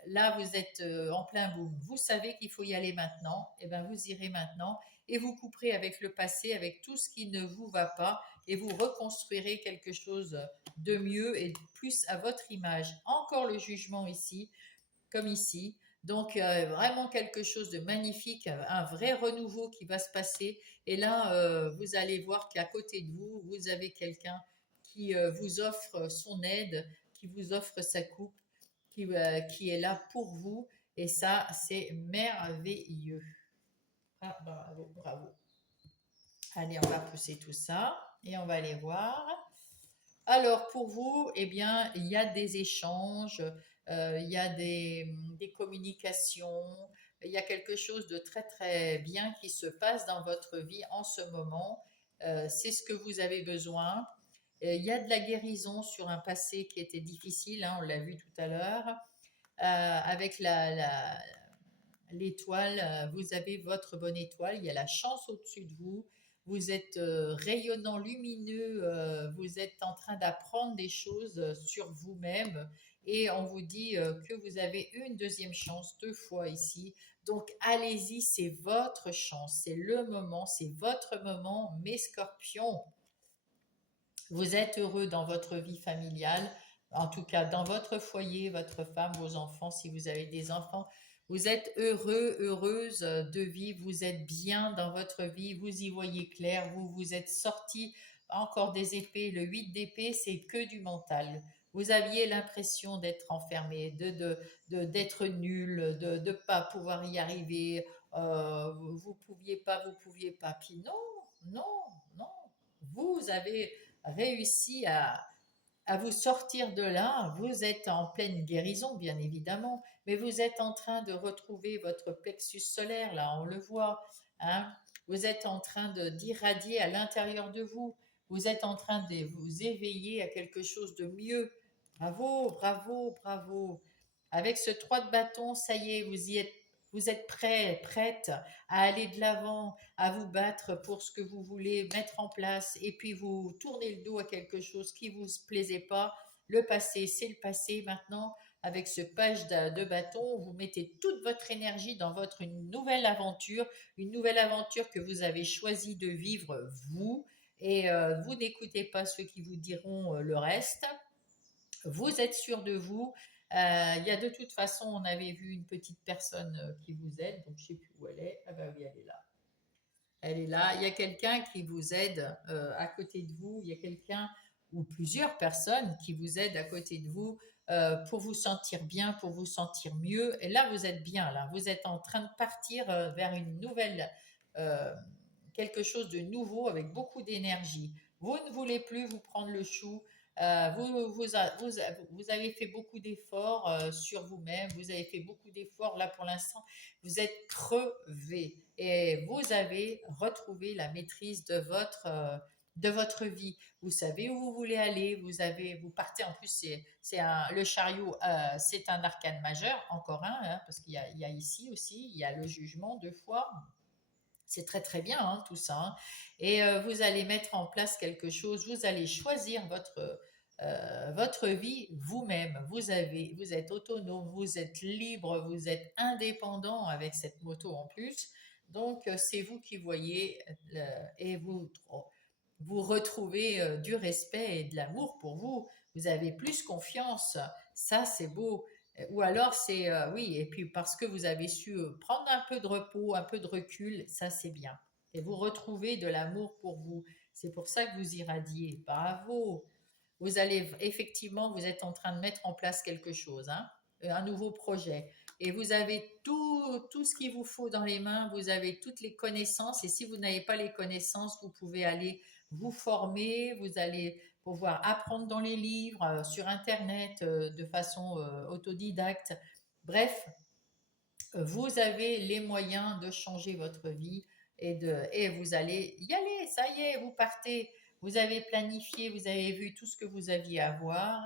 Là, vous êtes en plein boom. Vous savez qu'il faut y aller maintenant. Et bien, vous irez maintenant et vous couperez avec le passé, avec tout ce qui ne vous va pas, et vous reconstruirez quelque chose de mieux et plus à votre image. Encore le jugement ici comme ici. Donc, vraiment quelque chose de magnifique, un vrai renouveau qui va se passer. Et là, vous allez voir qu'à côté de vous, vous avez quelqu'un qui vous offre son aide, qui vous offre sa coupe, qui est là pour vous. Et ça, c'est merveilleux. Ah, bravo, bravo. Allez, on va pousser tout ça et on va aller voir. Alors pour vous, eh bien, il y a des échanges, il y a des communications, il y a quelque chose de très très bien qui se passe dans votre vie en ce moment. C'est ce que vous avez besoin. Il y a de la guérison sur un passé qui était difficile, hein, on l'a vu tout à l'heure. Avec l'étoile, vous avez votre bonne étoile, il y a la chance au-dessus de vous, vous êtes rayonnant, lumineux, vous êtes en train d'apprendre des choses sur vous-même et on vous dit que vous avez une deuxième chance 2 fois ici. Donc allez-y, c'est votre chance, c'est le moment, c'est votre moment, mes scorpions. Vous êtes heureux dans votre vie familiale, en tout cas dans votre foyer, votre femme, vos enfants, si vous avez des enfants. Vous êtes heureux, heureuse de vivre, vous êtes bien dans votre vie, vous y voyez clair, vous vous êtes sorti encore des épées. Le 8 d'épée, c'est que du mental. Vous aviez l'impression d'être enfermé, d'être nul, de ne pas pouvoir y arriver. Vous vous pouviez pas. Puis non, non, non. Vous avez réussi à vous sortir de là. Vous êtes en pleine guérison, bien évidemment, mais vous êtes en train de retrouver votre plexus solaire, là, on le voit. Hein. Vous êtes en train d'irradier à l'intérieur de vous. Vous êtes en train de vous éveiller à quelque chose de mieux. Bravo, bravo, bravo. Avec ce 3 de bâton, ça y est, vous êtes prêt, prête à aller de l'avant, à vous battre pour ce que vous voulez mettre en place, et puis vous tournez le dos à quelque chose qui vous plaisait pas. Le passé, c'est le passé. Maintenant, avec ce page de bâton, vous mettez toute votre énergie dans votre une nouvelle aventure que vous avez choisi de vivre vous, et vous n'écoutez pas ceux qui vous diront le reste. Vous êtes sûr de vous. Il y a de toute façon, on avait vu une petite personne qui vous aide, donc je ne sais plus où elle est. Ah ben oui, elle est là. Elle est là. Il y a quelqu'un qui vous aide à côté de vous. Il y a quelqu'un ou plusieurs personnes qui vous aident à côté de vous pour vous sentir bien, pour vous sentir mieux. Et là, vous êtes bien. Là, vous êtes en train de partir vers une nouvelle, euh, quelque chose de nouveau avec beaucoup d'énergie. Vous ne voulez plus vous prendre le chou. Vous avez fait beaucoup d'efforts sur vous-même, vous avez fait beaucoup d'efforts là pour l'instant, vous êtes crevé et vous avez retrouvé la maîtrise de votre vie. Vous savez où vous voulez aller, vous partez en plus, le chariot, c'est un arcane majeur, encore un, hein, parce il y a ici aussi, il y a le jugement deux fois, c'est très très bien hein, tout ça. Hein. Et vous allez mettre en place quelque chose, vous allez choisir votre vie vous-même. Vous êtes autonome, vous êtes libre, vous êtes indépendant avec cette moto en plus. Donc c'est vous qui voyez et vous retrouvez du respect et de l'amour pour vous. Vous avez plus confiance. Ça c'est beau. Ou alors c'est oui, et puis parce que vous avez su prendre un peu de repos, un peu de recul, ça c'est bien. Et vous retrouvez de l'amour pour vous. C'est pour ça que vous irradiez. Bravo. Vous allez effectivement, vous êtes en train de mettre en place quelque chose, hein, un nouveau projet. Et vous avez tout ce qu'il vous faut dans les mains, vous avez toutes les connaissances. Et si vous n'avez pas les connaissances, vous pouvez aller vous former, vous allez pouvoir apprendre dans les livres, sur Internet, de façon autodidacte. Bref, vous avez les moyens de changer votre vie et vous allez y aller. Ça y est, vous partez. Vous avez planifié, vous avez vu tout ce que vous aviez à voir.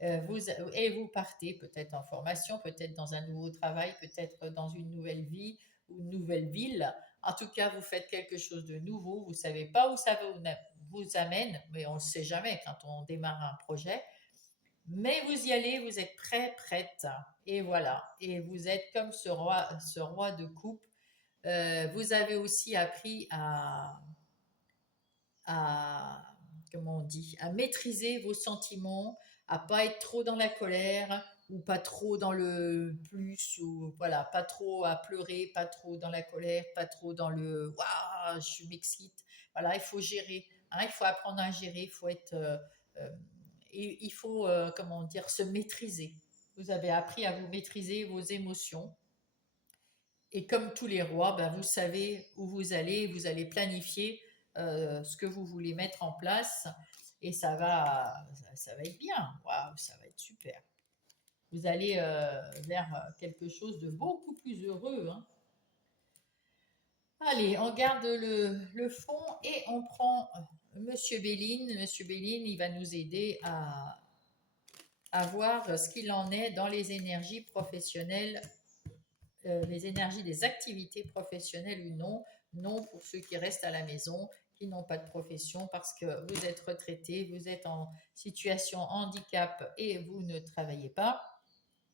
Et vous partez peut-être en formation, peut-être dans un nouveau travail, peut-être dans une nouvelle vie ou une nouvelle ville. En tout cas, vous faites quelque chose de nouveau. Vous ne savez pas où ça vous amène, mais on ne sait jamais quand on démarre un projet. Mais vous y allez, vous êtes prêt, prête. Et voilà. Et vous êtes comme ce roi de coupe. Vous avez aussi appris à, comment on dit, à maîtriser vos sentiments, à pas être trop dans la colère ou pas trop dans le plus ou voilà, pas trop à pleurer, pas trop dans la colère, pas trop dans le waouh, je m'excite. Voilà, il faut gérer, hein, il faut apprendre à gérer, il faut être euh, il faut comment dire se maîtriser. Vous avez appris à vous maîtriser vos émotions et comme tous les rois, ben, vous savez où vous allez planifier ce que vous voulez mettre en place et ça va être bien. Waouh, ça va être super. Vous allez vers quelque chose de beaucoup plus heureux. Hein. Allez, on garde le fond et on prend Monsieur Béline. Monsieur Béline, il va nous aider à voir ce qu'il en est dans les énergies professionnelles, les énergies des activités professionnelles ou non. Non pour ceux qui restent à la maison, qui n'ont pas de profession parce que vous êtes retraité, vous êtes en situation handicap et vous ne travaillez pas.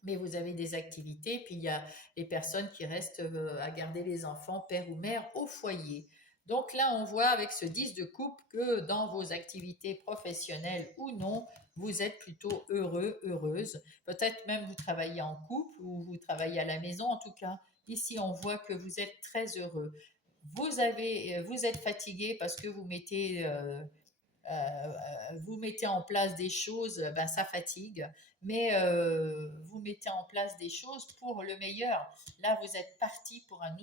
Mais vous avez des activités, puis il y a les personnes qui restent à garder les enfants, père ou mère, au foyer. Donc là, on voit avec ce 10 de coupe que dans vos activités professionnelles ou non, vous êtes plutôt heureux, heureuse. Peut-être même vous travaillez en couple ou vous travaillez à la maison. En tout cas, ici, on voit que vous êtes très heureux. Vous êtes fatigué parce que vous mettez en place des choses, ben, ça fatigue, mais vous mettez en place des choses pour le meilleur. Là, vous êtes parti pour un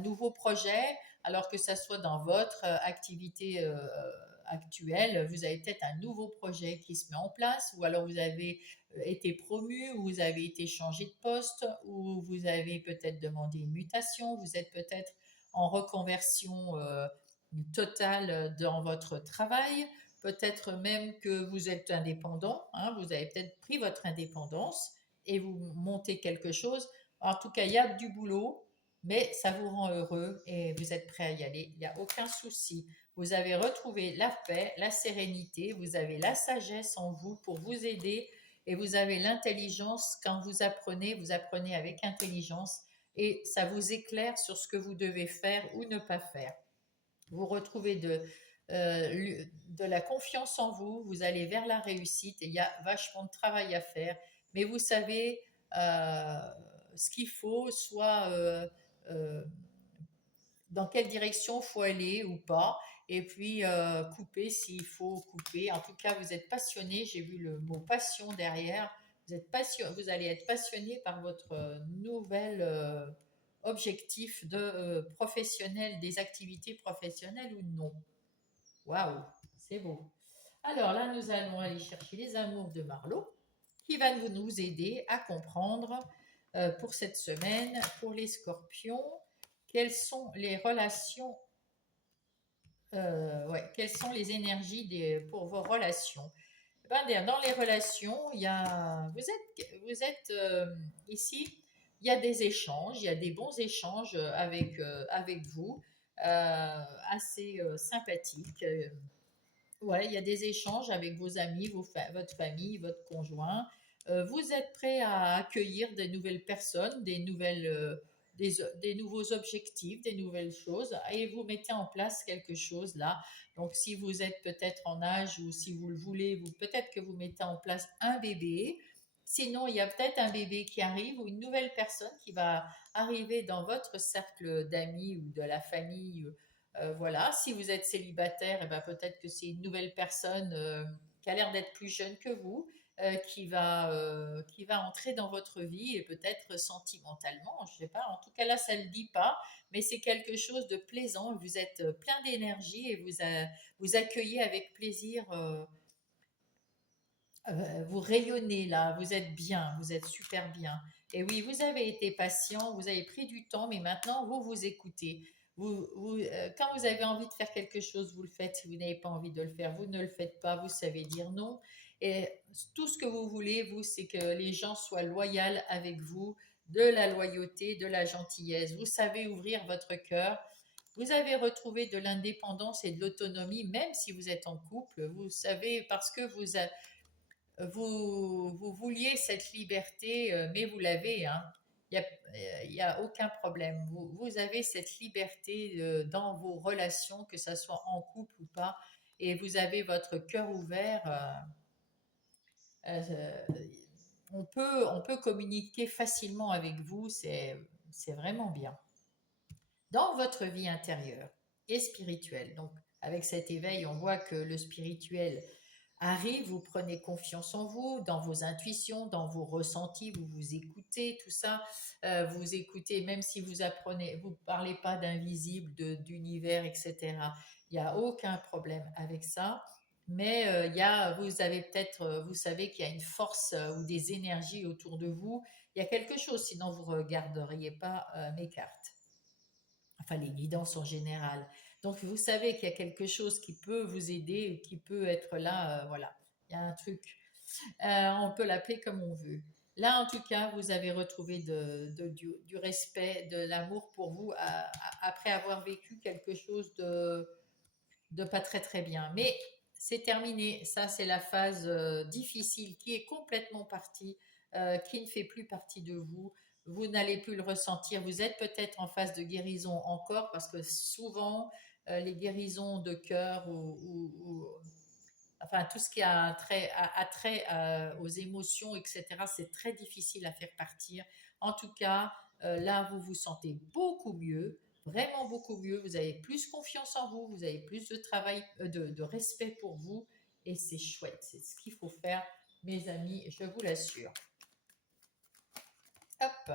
nouveau projet, alors que ça soit dans votre activité actuelle, vous avez peut-être un nouveau projet qui se met en place, ou alors vous avez été promu, ou vous avez été changé de poste, ou vous avez peut-être demandé une mutation, vous êtes peut-être en reconversion totale dans votre travail. Peut-être même que vous êtes indépendant, hein, vous avez peut-être pris votre indépendance et vous montez quelque chose. En tout cas, il y a du boulot, mais ça vous rend heureux et vous êtes prêt à y aller. Il n'y a aucun souci. Vous avez retrouvé la paix, la sérénité, vous avez la sagesse en vous pour vous aider et vous avez l'intelligence. Quand vous apprenez avec intelligence et ça vous éclaire sur ce que vous devez faire ou ne pas faire. Vous retrouvez de la confiance en vous, vous allez vers la réussite et il y a vachement de travail à faire, mais vous savez euh, ce qu'il faut, soit dans quelle direction il faut aller ou pas, et puis couper s'il faut couper. En tout cas, vous êtes passionné, j'ai vu le mot passion derrière, vous allez être passionné par votre nouvel objectif de professionnel, des activités professionnelles ou non. Waouh, c'est beau. Alors là, nous allons aller chercher les amours de Marlowe, qui va nous aider à comprendre pour cette semaine, pour les scorpions, quelles sont les relations, quelles sont les énergies pour vos relations. Ben, dans les relations, vous êtes ici, il y a des échanges, il y a des bons échanges avec vous, assez sympathiques. Ouais, il y a des échanges avec vos amis, votre famille, votre conjoint. Vous êtes prêt à accueillir des nouvelles personnes, des nouveaux objectifs, des nouvelles choses, et vous mettez en place quelque chose là. Donc, si vous êtes peut-être en âge ou si vous le voulez, peut-être que vous mettez en place un bébé. Sinon, il y a peut-être un bébé qui arrive ou une nouvelle personne qui va arriver dans votre cercle d'amis ou de la famille. Voilà, si vous êtes célibataire, eh ben, peut-être que c'est une nouvelle personne qui a l'air d'être plus jeune que vous, qui va entrer dans votre vie et peut-être sentimentalement, je ne sais pas. En tout cas, là, ça ne le dit pas, mais c'est quelque chose de plaisant. Vous êtes plein d'énergie et vous accueillez avec plaisir. Vous rayonnez là, vous êtes bien, vous êtes super bien. Et oui, vous avez été patient, vous avez pris du temps, mais maintenant vous vous écoutez. Quand vous avez envie de faire quelque chose, vous le faites. Si vous n'avez pas envie de le faire, vous ne le faites pas. Vous savez dire non. Et tout ce que vous voulez, vous, c'est que les gens soient loyaux avec vous, de la loyauté, de la gentillesse. Vous savez ouvrir votre cœur. Vous avez retrouvé de l'indépendance et de l'autonomie, même si vous êtes en couple. Vous savez, parce que vous vouliez cette liberté, mais vous l'avez, hein. Il y a aucun problème. Vous avez cette liberté dans vos relations, que ce soit en couple ou pas, et vous avez votre cœur ouvert. Euh, on peut communiquer facilement avec vous, c'est vraiment bien. Dans votre vie intérieure et spirituelle, donc avec cet éveil, on voit que le spirituel arrive, vous prenez confiance en vous, dans vos intuitions, dans vos ressentis, vous vous écoutez, tout ça, vous écoutez, même si vous parlez pas d'invisible, d'univers, etc. Il n'y a aucun problème avec ça. Mais vous avez peut-être, vous savez qu'il y a une force ou des énergies autour de vous. Il y a quelque chose, sinon vous regarderiez pas mes cartes, enfin les guidances en général. Donc vous savez qu'il y a quelque chose qui peut vous aider, qui peut être là, voilà. Il y a un truc, on peut l'appeler comme on veut. Là, en tout cas, vous avez retrouvé du respect, de l'amour pour vous après avoir vécu quelque chose de pas très très bien. Mais c'est terminé. Ça, c'est la phase difficile qui est complètement partie, qui ne fait plus partie de vous. Vous n'allez plus le ressentir. Vous êtes peut-être en phase de guérison encore parce que souvent, les guérisons de cœur enfin tout ce qui a trait aux émotions, etc., c'est très difficile à faire partir. En tout cas, là, vous vous sentez beaucoup mieux, vraiment beaucoup mieux. Vous avez plus confiance en vous, vous avez plus de travail, de respect pour vous, et c'est chouette. C'est ce qu'il faut faire, mes amis, je vous l'assure. Hop.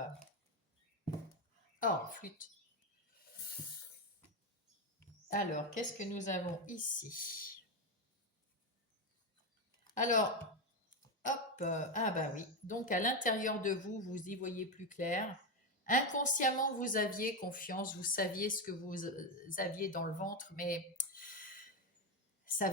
Oh, flûte. Alors, qu'est-ce que nous avons ici? Alors, hop, ah bah oui. Donc à l'intérieur de vous, vous y voyez plus clair. Inconsciemment, vous aviez confiance, vous saviez ce que vous aviez dans le ventre, mais ça,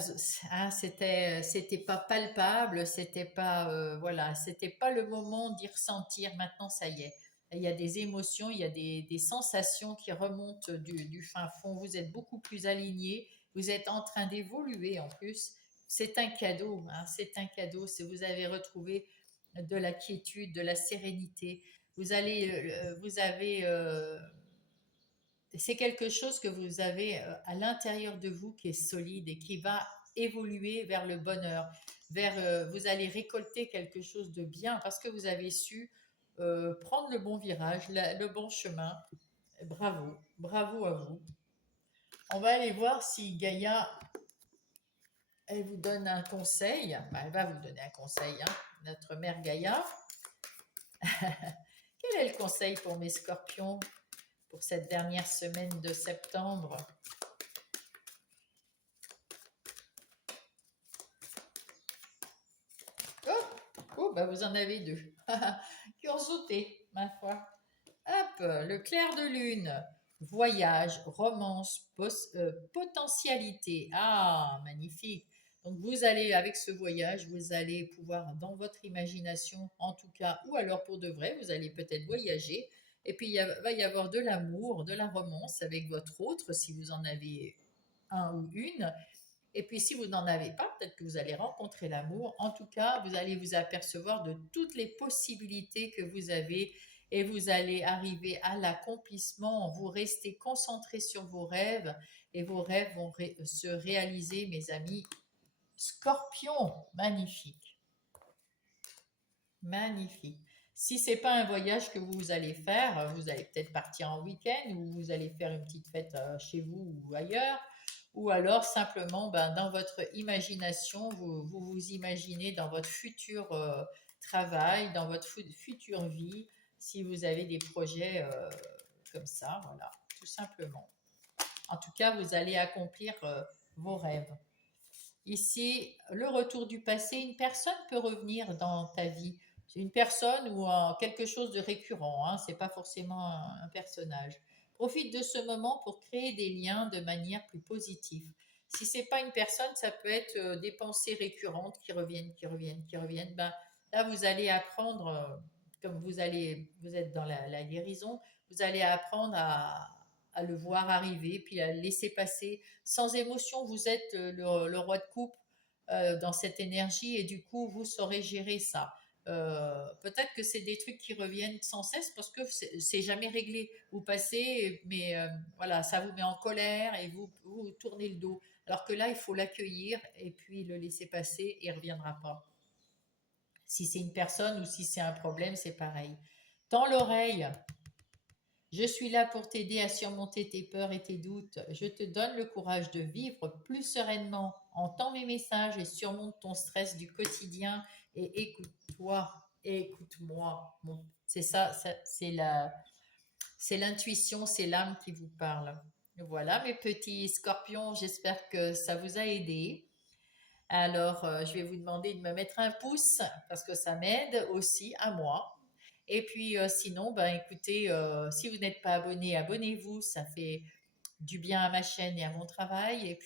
hein, c'était pas palpable, c'était pas, voilà, c'était pas le moment d'y ressentir. Maintenant, ça y est. Il y a des émotions, il y a des sensations qui remontent du fin fond. Vous êtes beaucoup plus aligné. Vous êtes en train d'évoluer en plus. C'est un cadeau, hein, c'est un cadeau. Si vous avez retrouvé de la quiétude, de la sérénité, vous avez c'est quelque chose que vous avez à l'intérieur de vous qui est solide et qui va évoluer vers le bonheur, vous allez récolter quelque chose de bien parce que vous avez su prendre le bon virage, le bon chemin. Bravo, bravo à vous. On va aller voir si Gaïa, elle vous donne un conseil. Ben, elle va vous donner un conseil, hein, notre mère Gaïa. Quel est le conseil pour mes scorpions pour cette dernière semaine de septembre? Oh, oh bah vous en avez deux qui ont sauté, ma foi. Hop, le clair de lune, voyage, romance, potentialité. Ah, magnifique. Donc vous allez, avec ce voyage, vous allez pouvoir, dans votre imagination, en tout cas, ou alors pour de vrai, vous allez peut-être voyager. Et puis va y avoir de l'amour, de la romance avec votre autre, si vous en avez un ou une. Et puis si vous n'en avez pas, peut-être que vous allez rencontrer l'amour. En tout cas, vous allez vous apercevoir de toutes les possibilités que vous avez et vous allez arriver à l'accomplissement. Vous restez concentré sur vos rêves et vos rêves vont se réaliser, mes amis. Scorpion, magnifique, magnifique. Si c'est pas un voyage que vous allez faire, vous allez peut-être partir en week-end ou vous allez faire une petite fête chez vous ou ailleurs, ou alors simplement ben, dans votre imagination, vous imaginez dans votre futur travail, dans votre future vie, si vous avez des projets comme ça, voilà, tout simplement. En tout cas, vous allez accomplir vos rêves. Ici, le retour du passé, une personne peut revenir dans ta vie. C'est une personne ou quelque chose de récurrent, hein, c'est pas forcément un personnage. Profite de ce moment pour créer des liens de manière plus positive. Si c'est pas une personne, ça peut être des pensées récurrentes qui reviennent, qui reviennent, qui reviennent. Ben, là, vous allez apprendre, comme vous êtes dans la guérison, vous allez apprendre à le voir arriver, puis à le laisser passer sans émotion. Vous êtes le roi de coupe dans cette énergie et du coup, vous saurez gérer ça. Peut-être que c'est des trucs qui reviennent sans cesse parce que c'est jamais réglé. Vous passez, mais voilà, ça vous met en colère et vous tournez le dos. Alors que là, il faut l'accueillir et puis le laisser passer et il ne reviendra pas. Si c'est une personne ou si c'est un problème, c'est pareil. Tends l'oreille. Je suis là pour t'aider à surmonter tes peurs et tes doutes. Je te donne le courage de vivre plus sereinement. Entends mes messages et surmonte ton stress du quotidien et écoute-toi et écoute-moi. Bon, c'est ça, c'est l'intuition, c'est l'âme qui vous parle. Voilà, mes petits scorpions, j'espère que ça vous a aidé. Alors, je vais vous demander de me mettre un pouce parce que ça m'aide aussi à moi. Et puis, sinon, ben, écoutez, si vous n'êtes pas abonné, abonnez-vous. Ça fait du bien à ma chaîne et à mon travail.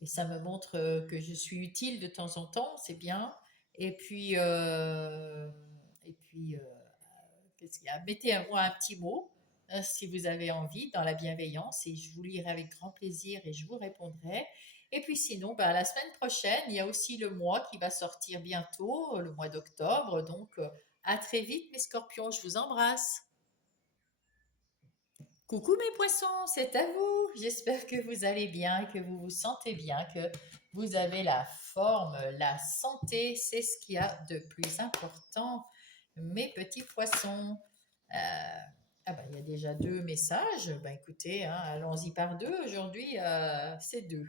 Et ça me montre que je suis utile de temps en temps. C'est bien. Et puis, qu'est-ce qu'il y a? Mettez-moi un petit mot si vous avez envie, dans la bienveillance, et je vous lirai avec grand plaisir et je vous répondrai. Et puis sinon, ben, la semaine prochaine, il y a aussi le mois qui va sortir bientôt, le mois d'octobre. Donc, à très vite, mes scorpions, je vous embrasse. Coucou mes poissons, c'est à vous. J'espère que vous allez bien, que vous vous sentez bien, que vous avez la forme, la santé. C'est ce qu'il y a de plus important, mes petits poissons. Ah ben, il y a déjà deux messages. Ben, écoutez, hein, allons-y par deux. Aujourd'hui, c'est deux.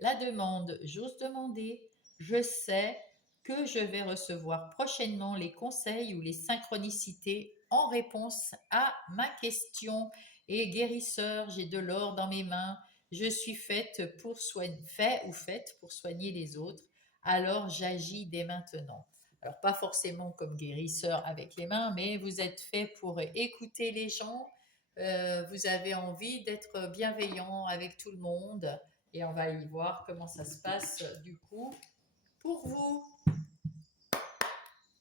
La demande, j'ose demander. Je sais que je vais recevoir prochainement les conseils ou les synchronicités en réponse à ma question. Et guérisseur, j'ai de l'or dans mes mains. Je suis faite pour faite pour soigner les autres. Alors j'agis dès maintenant. Alors pas forcément comme guérisseur avec les mains, mais vous êtes fait pour écouter les gens, vous avez envie d'être bienveillant avec tout le monde. Et on va y voir comment ça se passe du coup pour vous.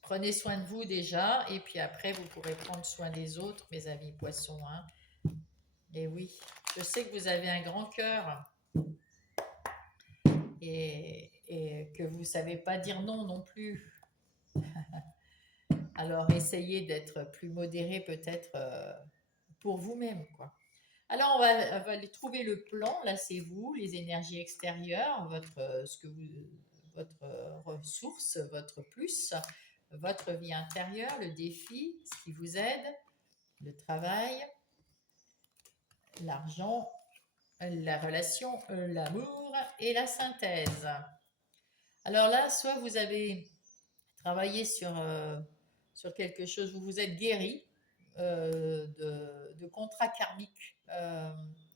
Prenez soin de vous déjà, et puis après, vous pourrez prendre soin des autres, mes amis poissons, hein. Et oui, je sais que vous avez un grand cœur et que vous ne savez pas dire non non plus. Alors, essayez d'être plus modéré peut-être pour vous-même, quoi. Alors, on va aller trouver le plan. Là, c'est vous, les énergies extérieures, votre ressource, votre plus, votre vie intérieure, le défi, ce qui vous aide, le travail, l'argent, la relation, l'amour et la synthèse. Alors là, soit vous avez travaillé sur quelque chose, vous vous êtes guéri de contrats karmiques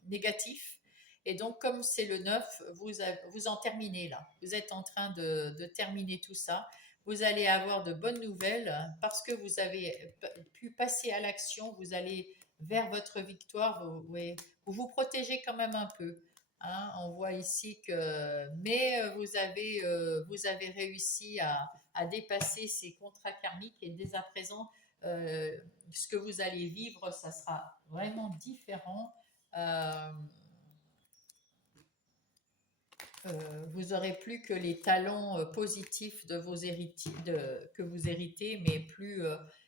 négatifs. Et donc, comme c'est le 9, vous en terminez là. Vous êtes en train de terminer tout ça. Vous allez avoir de bonnes nouvelles parce que vous avez pu passer à l'action. Vous allez vers votre victoire. Vous vous protégez quand même un peu. Hein. On voit ici que, mais vous avez réussi à dépasser ces contrats karmiques et dès à présent, ce que vous allez vivre, ça sera vraiment différent. Euh, vous aurez plus que les talents positifs de vos héritiers, que vous héritez, mais plus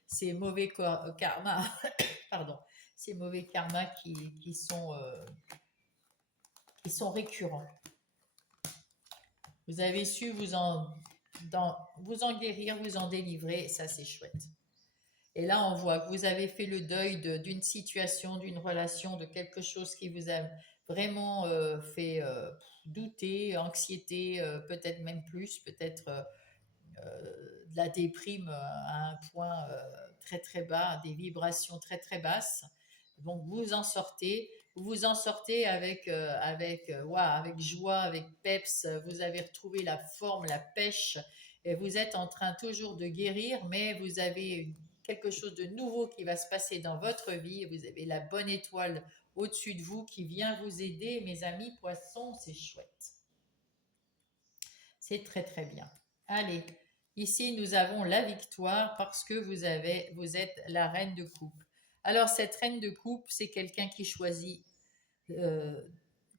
ces mauvais karmas, pardon, ces mauvais karmas qui sont récurrents. Vous avez su vous en guérir, vous en délivrer, et ça c'est chouette. Et là, on voit que vous avez fait le deuil d'une situation, d'une relation, de quelque chose qui vous a vraiment fait douter, anxiété, peut-être même plus, peut-être de la déprime à un point très très bas, des vibrations très très basses. Donc vous vous en sortez avec joie, avec peps. Vous avez retrouvé la forme, la pêche, et vous êtes en train toujours de guérir, mais vous avez quelque chose de nouveau qui va se passer dans votre vie. Vous avez la bonne étoile au-dessus de vous qui vient vous aider, mes amis poissons, c'est chouette. C'est très très bien. Allez, ici nous avons la victoire parce que vous êtes la reine de coupe. Alors cette reine de coupe, c'est quelqu'un qui choisit, euh,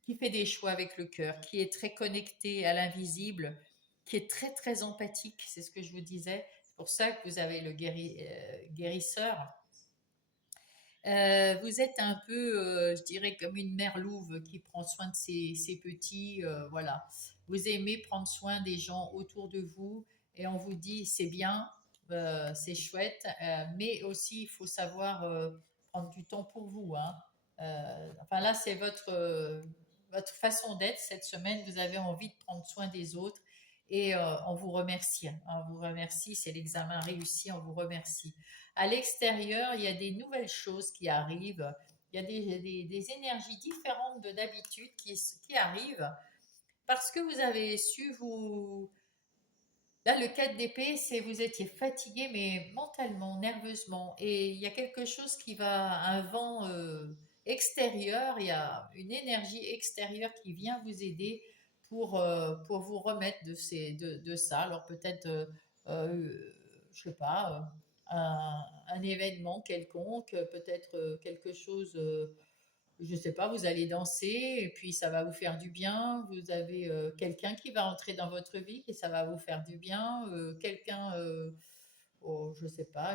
qui fait des choix avec le cœur, qui est très connecté à l'invisible, qui est très très empathique, c'est ce que je vous disais. C'est pour ça que vous avez le guérisseur. Vous êtes un peu, je dirais, comme une mère louve qui prend soin de ses petits. Voilà. Vous aimez prendre soin des gens autour de vous et on vous dit c'est bien, c'est chouette, mais aussi il faut savoir prendre du temps pour vous. Hein. Enfin là, c'est votre façon d'être cette semaine. Vous avez envie de prendre soin des autres et on vous remercie. Hein. On vous remercie, c'est l'examen réussi, on vous remercie. À l'extérieur, il y a des nouvelles choses qui arrivent. Il y a des énergies différentes de d'habitude qui arrivent parce que vous avez su vous. Là, le 4 d'épée, c'est vous étiez fatigué, mais mentalement, nerveusement. Et il y a quelque chose qui va, un vent extérieur, il y a une énergie extérieure qui vient vous aider pour vous remettre de ça. Alors peut-être, je sais pas, un événement quelconque, peut-être quelque chose je sais pas, vous allez danser et puis ça va vous faire du bien. Vous avez quelqu'un qui va entrer dans votre vie et ça va vous faire du bien. Quelqu'un, je sais pas,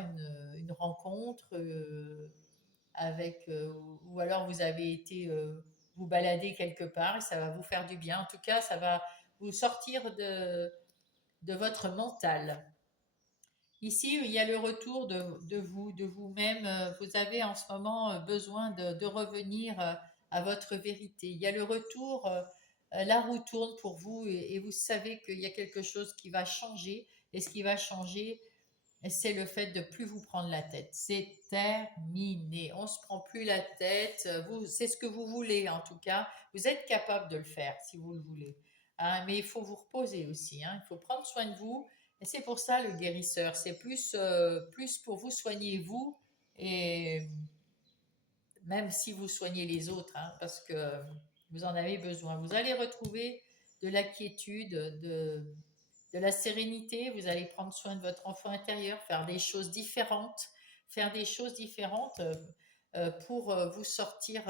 une rencontre ou alors vous avez été vous balader quelque part et ça va vous faire du bien. En tout cas, ça va vous sortir de votre mental. Ici, il y a le retour de vous-même. Vous avez en ce moment besoin de revenir à votre vérité. Il y a le retour, la roue tourne pour vous et vous savez qu'il y a quelque chose qui va changer. Et ce qui va changer, c'est le fait de plus vous prendre la tête. C'est terminé. On se prend plus la tête. C'est ce que vous voulez en tout cas. Vous êtes capable de le faire si vous le voulez. Hein, mais il faut vous reposer aussi. Hein. Il faut prendre soin de vous. Et c'est pour ça le guérisseur. C'est plus pour vous soigner vous et même si vous soignez les autres, hein, parce que vous en avez besoin. Vous allez retrouver de la quiétude, de la sérénité, vous allez prendre soin de votre enfant intérieur, faire des choses différentes pour vous sortir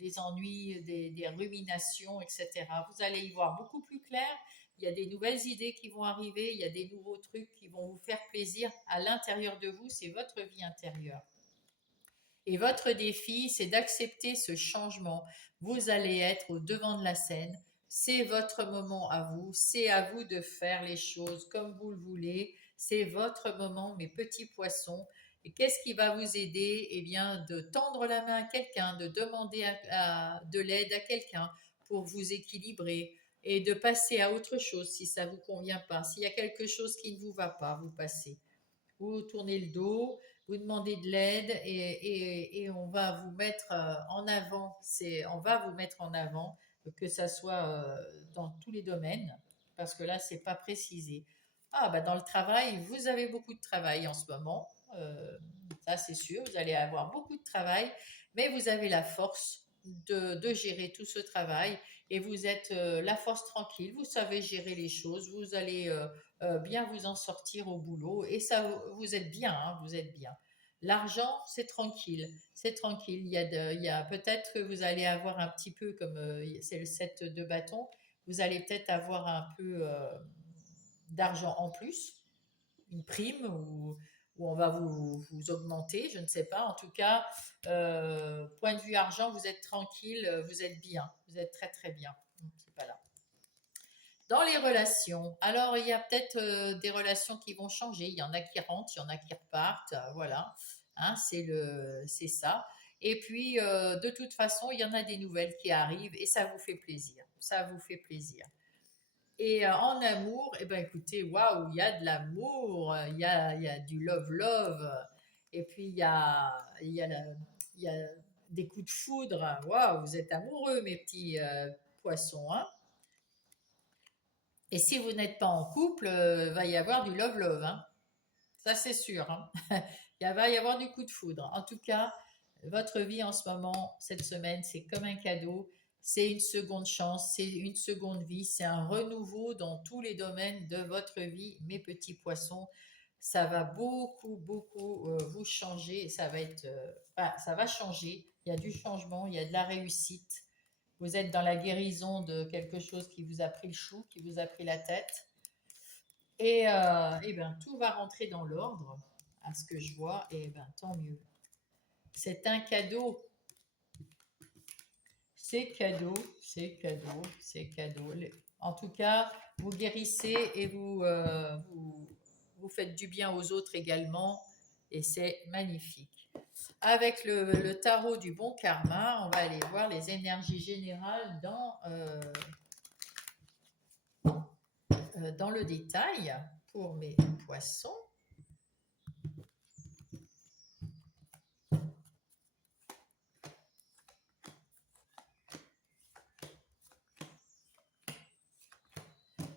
des ennuis, des ruminations, etc. Vous allez y voir beaucoup plus clair. Il y a des nouvelles idées qui vont arriver, il y a des nouveaux trucs qui vont vous faire plaisir à l'intérieur de vous, c'est votre vie intérieure. Et votre défi, c'est d'accepter ce changement. Vous allez être au devant de la scène. C'est votre moment à vous. C'est à vous de faire les choses comme vous le voulez. C'est votre moment, mes petits poissons. Et qu'est-ce qui va vous aider? Eh bien, de tendre la main à quelqu'un, de demander de l'aide à quelqu'un pour vous équilibrer et de passer à autre chose si ça ne vous convient pas. S'il y a quelque chose qui ne vous va pas, vous passez. Vous tournez le dos, vous demandez de l'aide et on va vous mettre en avant. On va vous mettre en avant, que ça soit dans tous les domaines, parce que là, c'est pas précisé. Ah, bah dans le travail, vous avez beaucoup de travail en ce moment. Ça, c'est sûr. Vous allez avoir beaucoup de travail, mais vous avez la force de gérer tout ce travail et vous êtes la force tranquille. Vous savez gérer les choses. Vous allez bien vous en sortir au boulot et ça vous êtes bien, hein, vous êtes bien. L'argent, c'est tranquille, c'est tranquille. Il y a peut-être que vous allez avoir un petit peu comme c'est le 7 de bâton, vous allez peut-être avoir un peu d'argent en plus, une prime ou on va vous augmenter, je ne sais pas. En tout cas, point de vue argent, vous êtes tranquille, vous êtes bien, vous êtes très très bien. C'est pas là. Dans les relations, alors il y a peut-être des relations qui vont changer. Il y en a qui rentrent, il y en a qui repartent. Voilà, hein, c'est ça. Et puis, de toute façon, il y en a des nouvelles qui arrivent et ça vous fait plaisir. Ça vous fait plaisir. Et en amour, eh ben écoutez, waouh, il y a de l'amour, il y a du love. Et puis il y a des coups de foudre. Waouh, vous êtes amoureux, mes petits poissons, hein. Et si vous n'êtes pas en couple, va y avoir du love, hein. Ça, c'est sûr, hein. Il va y avoir du coup de foudre. En tout cas, votre vie en ce moment, cette semaine, c'est comme un cadeau. C'est une seconde chance, c'est une seconde vie, c'est un renouveau dans tous les domaines de votre vie, mes petits poissons. Ça va beaucoup vous changer. Ça va changer. Il y a du changement, il y a de la réussite. Vous êtes dans la guérison de quelque chose qui vous a pris le chou, qui vous a pris la tête. Et ben, tout va rentrer dans l'ordre, à ce que je vois, et ben, tant mieux. C'est un cadeau. C'est cadeau, c'est cadeau, c'est cadeau. En tout cas, vous guérissez et vous faites du bien aux autres également, et c'est magnifique. Avec le tarot du bon karma, on va aller voir les énergies générales dans le détail pour mes poissons.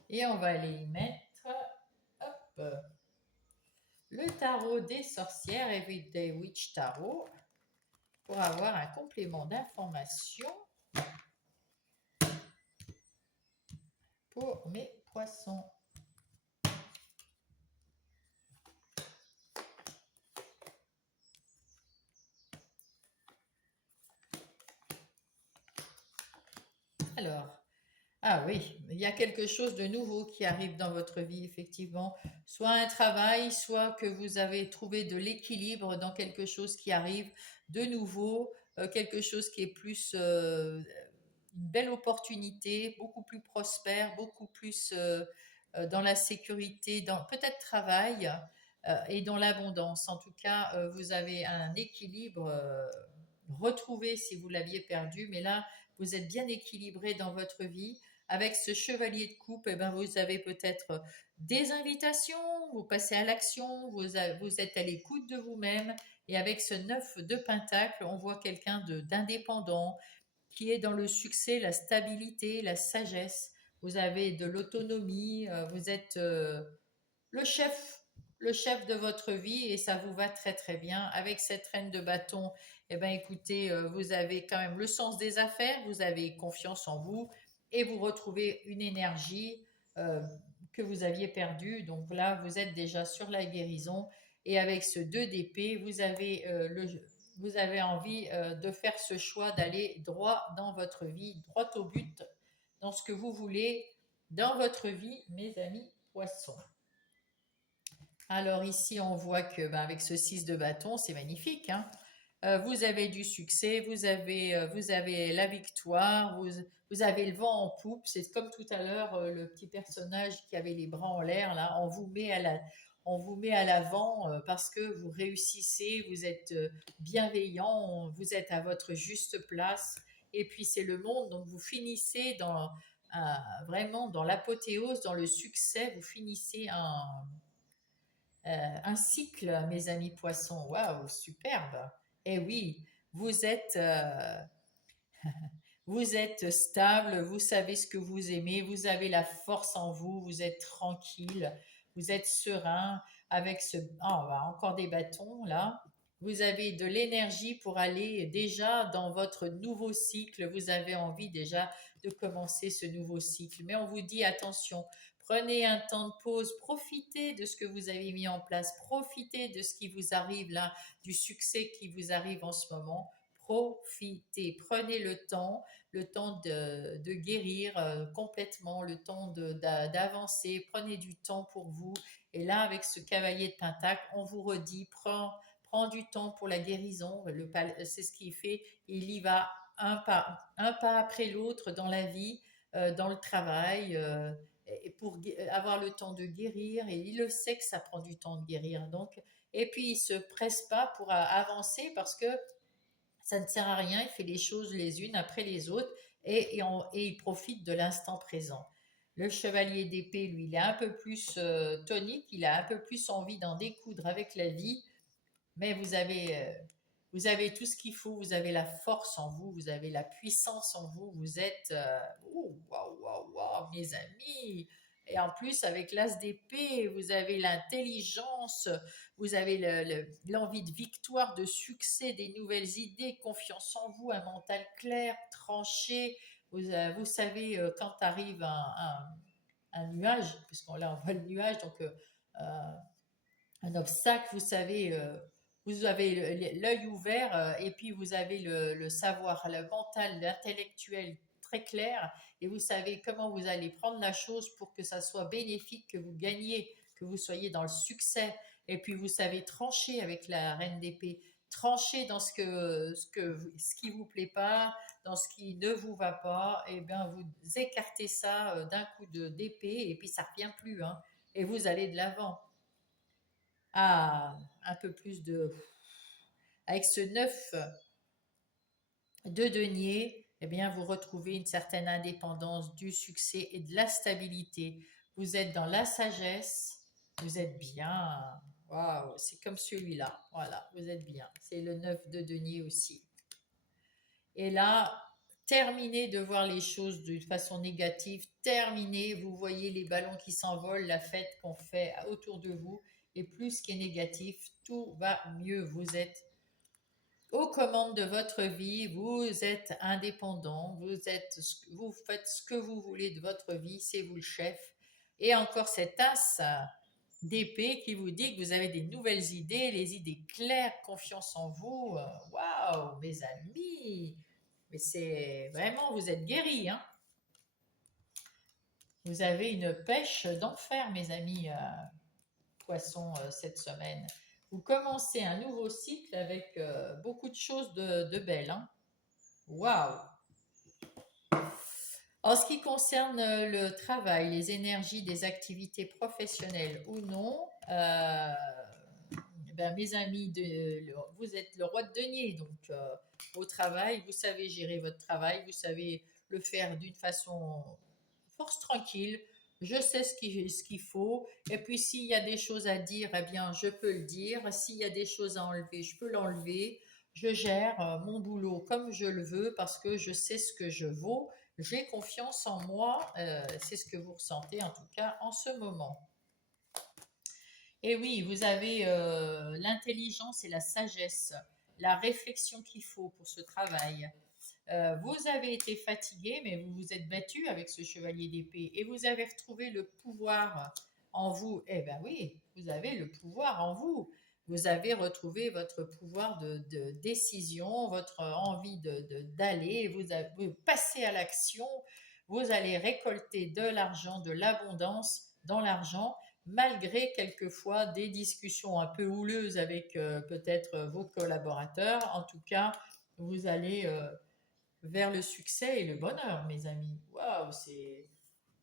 Et on va aller y mettre hop, le tarot des sorcières, Everyday Witch Tarot, pour avoir un complément d'information pour mes poissons. Alors, ah oui, il y a quelque chose de nouveau qui arrive dans votre vie, effectivement. Soit un travail, soit que vous avez trouvé de l'équilibre dans quelque chose qui arrive de nouveau, quelque chose qui est plus une belle opportunité, beaucoup plus prospère, beaucoup plus dans la sécurité, dans peut-être travail et dans l'abondance. En tout cas, vous avez un équilibre retrouvé si vous l'aviez perdu, mais là, vous êtes bien équilibré dans votre vie. Avec ce chevalier de coupe, eh ben, vous avez peut-être des invitations, vous passez à l'action, vous êtes à l'écoute de vous-même. Et avec ce 9 de pentacle, on voit quelqu'un d'indépendant, qui est dans le succès, la stabilité, la sagesse. Vous avez de l'autonomie, vous êtes le chef, le chef de votre vie et ça vous va très très bien. Avec cette reine de bâton, eh ben écoutez, vous avez quand même le sens des affaires, vous avez confiance en vous et vous retrouvez une énergie euh, que vous aviez perdue. Donc là, vous êtes déjà sur la guérison et avec ce 2 d'épée, vous avez envie de faire ce choix d'aller droit dans votre vie, droit au but, dans ce que vous voulez dans votre vie, mes amis poissons. Alors ici, on voit que ben, avec ce 6 de bâton, c'est magnifique, hein. Vous avez du succès, vous avez la victoire, vous avez le vent en poupe. C'est comme tout à l'heure, le petit personnage qui avait les bras en l'air, là, on vous met à l'avant parce que vous réussissez, vous êtes bienveillant, vous êtes à votre juste place. Et puis c'est le monde, donc vous finissez vraiment dans l'apothéose, dans le succès, vous finissez un cycle, mes amis poissons. Waouh, superbe. Et oui, vous êtes, euh, vous êtes stable, vous savez ce que vous aimez, vous avez la force en vous, vous êtes tranquille, vous êtes serein avec ce... Ah, bah, encore des bâtons là. Vous avez de l'énergie pour aller déjà dans votre nouveau cycle. Vous avez envie déjà de commencer ce nouveau cycle. Mais on vous dit attention, prenez un temps de pause, profitez de ce que vous avez mis en place, profitez de ce qui vous arrive là, du succès qui vous arrive en ce moment. Profitez, prenez le temps de guérir complètement, le temps d'avancer, prenez du temps pour vous. Et là, avec ce cavalier de Pentacle, on vous redit, prends du temps pour la guérison, c'est ce qu'il fait, il y va un pas après l'autre dans la vie, dans le travail, et pour avoir le temps de guérir, et il le sait que ça prend du temps de guérir. Donc, et puis il se presse pas pour avancer parce que ça ne sert à rien, il fait les choses les unes après les autres et il profite de l'instant présent. Le chevalier d'épée, lui, il est un peu plus tonique, il a un peu plus envie d'en découdre avec la vie, mais vous avez tout ce qu'il faut, vous avez la force en vous, vous avez la puissance en vous, vous êtes... oh, waouh, waouh, waouh, mes amis. Et en plus, avec l'as d'épée, vous avez l'intelligence, vous avez l'envie de victoire, de succès, des nouvelles idées, confiance en vous, un mental clair, tranché. Vous savez, quand arrive un nuage, puisqu'on là on voit le nuage, donc un obstacle, vous savez, vous avez l'œil ouvert et puis vous avez le savoir, le mental, l'intellectuel très clair et vous savez comment vous allez prendre la chose pour que ça soit bénéfique, que vous gagniez, que vous soyez dans le succès. Et puis vous savez trancher avec la reine d'épée, trancher dans ce qui vous plaît pas, dans ce qui ne vous va pas, et bien vous écartez ça d'un coup d'épée et puis ça revient plus, hein, et vous allez de l'avant. Ah, un peu plus de... Avec ce 9 de denier, eh bien, vous retrouvez une certaine indépendance, du succès et de la stabilité. Vous êtes dans la sagesse, vous êtes bien. Waouh, c'est comme celui-là. Voilà, vous êtes bien. C'est le 9 de denier aussi. Et là, terminez de voir les choses de façon négative. Terminez, vous voyez les ballons qui s'envolent, la fête qu'on fait autour de vous. Et plus ce qui est négatif, tout va mieux. Vous êtes aux commandes de votre vie, vous êtes indépendant, vous faites ce que vous voulez de votre vie, c'est vous le chef. Et encore cet as d'épée qui vous dit que vous avez des nouvelles idées, les idées claires, confiance en vous. Waouh, mes amis! Mais c'est vraiment, vous êtes guéris, hein? Vous avez une pêche d'enfer, mes amis poissons, cette semaine. Vous commencez un nouveau cycle avec beaucoup de choses de belles, hein? Waouh! En ce qui concerne le travail, les énergies des activités professionnelles ou non, ben, mes amis, vous êtes le roi de denier, donc au travail, vous savez gérer votre travail, vous savez le faire d'une façon force tranquille. Je sais ce qu'il faut. Et puis, s'il y a des choses à dire, eh bien, je peux le dire. S'il y a des choses à enlever, je peux l'enlever. Je gère mon boulot comme je le veux parce que je sais ce que je vaux. J'ai confiance en moi. C'est ce que vous ressentez en tout cas en ce moment. Et oui, vous avez l'intelligence et la sagesse, la réflexion qu'il faut pour ce travail. Vous avez été fatigué, mais vous vous êtes battu avec ce chevalier d'épée et vous avez retrouvé le pouvoir en vous. Eh bien oui, vous avez le pouvoir en vous. Vous avez retrouvé votre pouvoir de décision, votre envie d'aller, vous passez à l'action, vous allez récolter de l'argent, de l'abondance dans l'argent, malgré quelquefois des discussions un peu houleuses avec peut-être vos collaborateurs. En tout cas, vous allez vers le succès et le bonheur, mes amis. Waouh, c'est,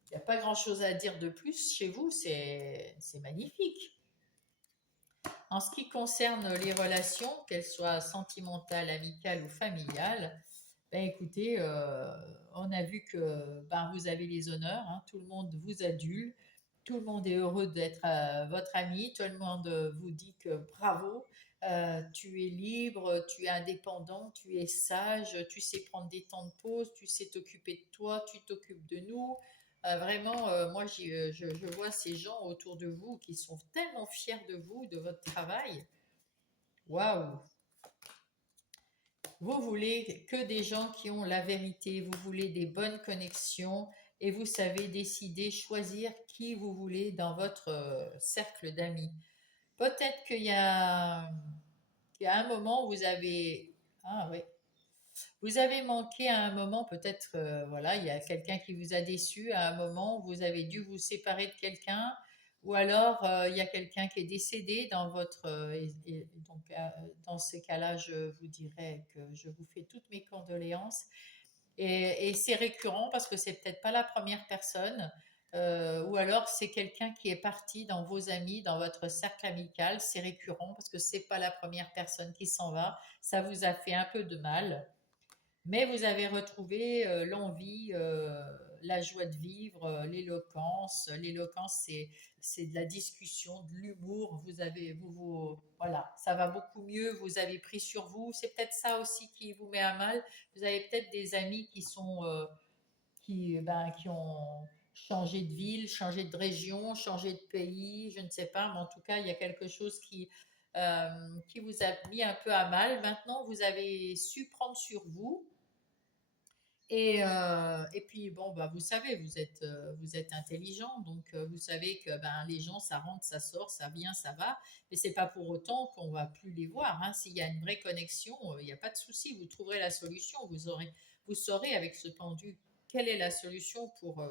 il n'y a pas grand-chose à dire de plus chez vous, c'est magnifique. En ce qui concerne les relations, qu'elles soient sentimentales, amicales ou familiales, ben écoutez, on a vu que ben, vous avez les honneurs, hein, tout le monde vous adule, tout le monde est heureux d'être votre ami, tout le monde vous dit que bravo, tu es libre, tu es indépendant, tu es sage, tu sais prendre des temps de pause, tu sais t'occuper de toi, tu t'occupes de nous. Vraiment, moi, je vois ces gens autour de vous qui sont tellement fiers de vous, de votre travail. Waouh! Vous voulez que des gens qui ont la vérité, vous voulez des bonnes connexions et vous savez décider, choisir qui vous voulez dans votre cercle d'amis. Peut-être qu'il y a un moment où vous avez... Ah oui. Vous avez manqué à un moment, peut-être, voilà, il y a quelqu'un qui vous a déçu à un moment, où vous avez dû vous séparer de quelqu'un, ou alors il y a quelqu'un qui est décédé dans votre. Et donc, dans ces cas-là, je vous dirais que je vous fais toutes mes condoléances. Et c'est récurrent parce que c'est peut-être pas la première personne, ou alors c'est quelqu'un qui est parti dans vos amis, dans votre cercle amical. C'est récurrent parce que c'est pas la première personne qui s'en va. Ça vous a fait un peu de mal. Mais vous avez retrouvé l'envie, la joie de vivre, l'éloquence. L'éloquence, c'est de la discussion, de l'humour. Voilà, ça va beaucoup mieux. Vous avez pris sur vous. C'est peut-être ça aussi qui vous met à mal. Vous avez peut-être des amis qui ont changé de ville, changé de région, changé de pays. Je ne sais pas, mais en tout cas, il y a quelque chose qui vous a mis un peu à mal. Maintenant, vous avez su prendre sur vous et puis, bon, bah, vous savez, vous êtes intelligent, donc vous savez que ben, les gens, ça rentre, ça sort, ça vient, ça va, mais c'est pas pour autant qu'on va plus les voir, hein. S'il y a une vraie connexion, il n'y a pas de souci, vous trouverez la solution, vous saurez avec ce pendu quelle est la solution pour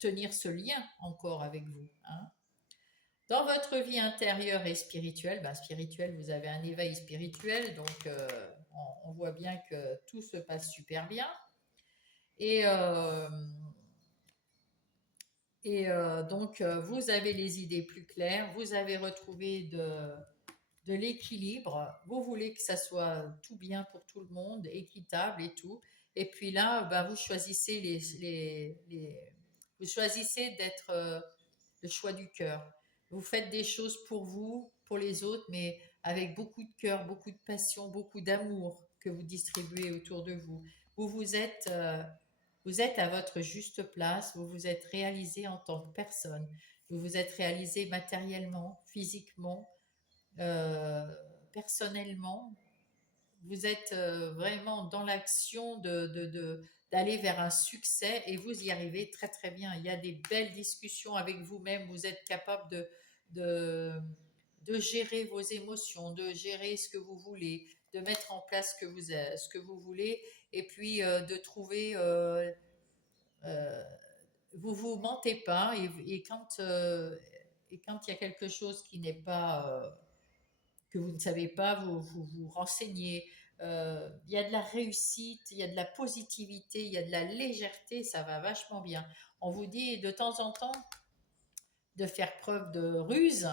tenir ce lien encore avec vous, hein. Dans votre vie intérieure et spirituelle, ben, spirituelle, vous avez un éveil spirituel, donc on voit bien que tout se passe super bien. Et, euh, donc, vous avez les idées plus claires, vous avez retrouvé de l'équilibre, vous voulez que ça soit tout bien pour tout le monde, équitable et tout. Et puis là, ben, vous choisissez vous choisissez d'être le choix du cœur. Vous faites des choses pour vous, pour les autres, mais avec beaucoup de cœur, beaucoup de passion, beaucoup d'amour que vous distribuez autour de vous. Vous vous êtes vous êtes à votre juste place, vous vous êtes réalisé en tant que personne, vous vous êtes réalisé matériellement, physiquement, euh, personnellement. Vous êtes vraiment dans l'action d'aller vers un succès et vous y arrivez très très bien. Il y a des belles discussions avec vous-même, vous êtes capable de, de gérer vos émotions, de gérer ce que vous voulez, de mettre en place ce que vous voulez et puis de trouver vous vous mentez pas et quand il y a quelque chose qui n'est pas que vous ne savez pas, vous renseignez. Il y a de la réussite, il y a de la positivité, il y a de la légèreté, ça va vachement bien. On vous dit de temps en temps de faire preuve de ruse,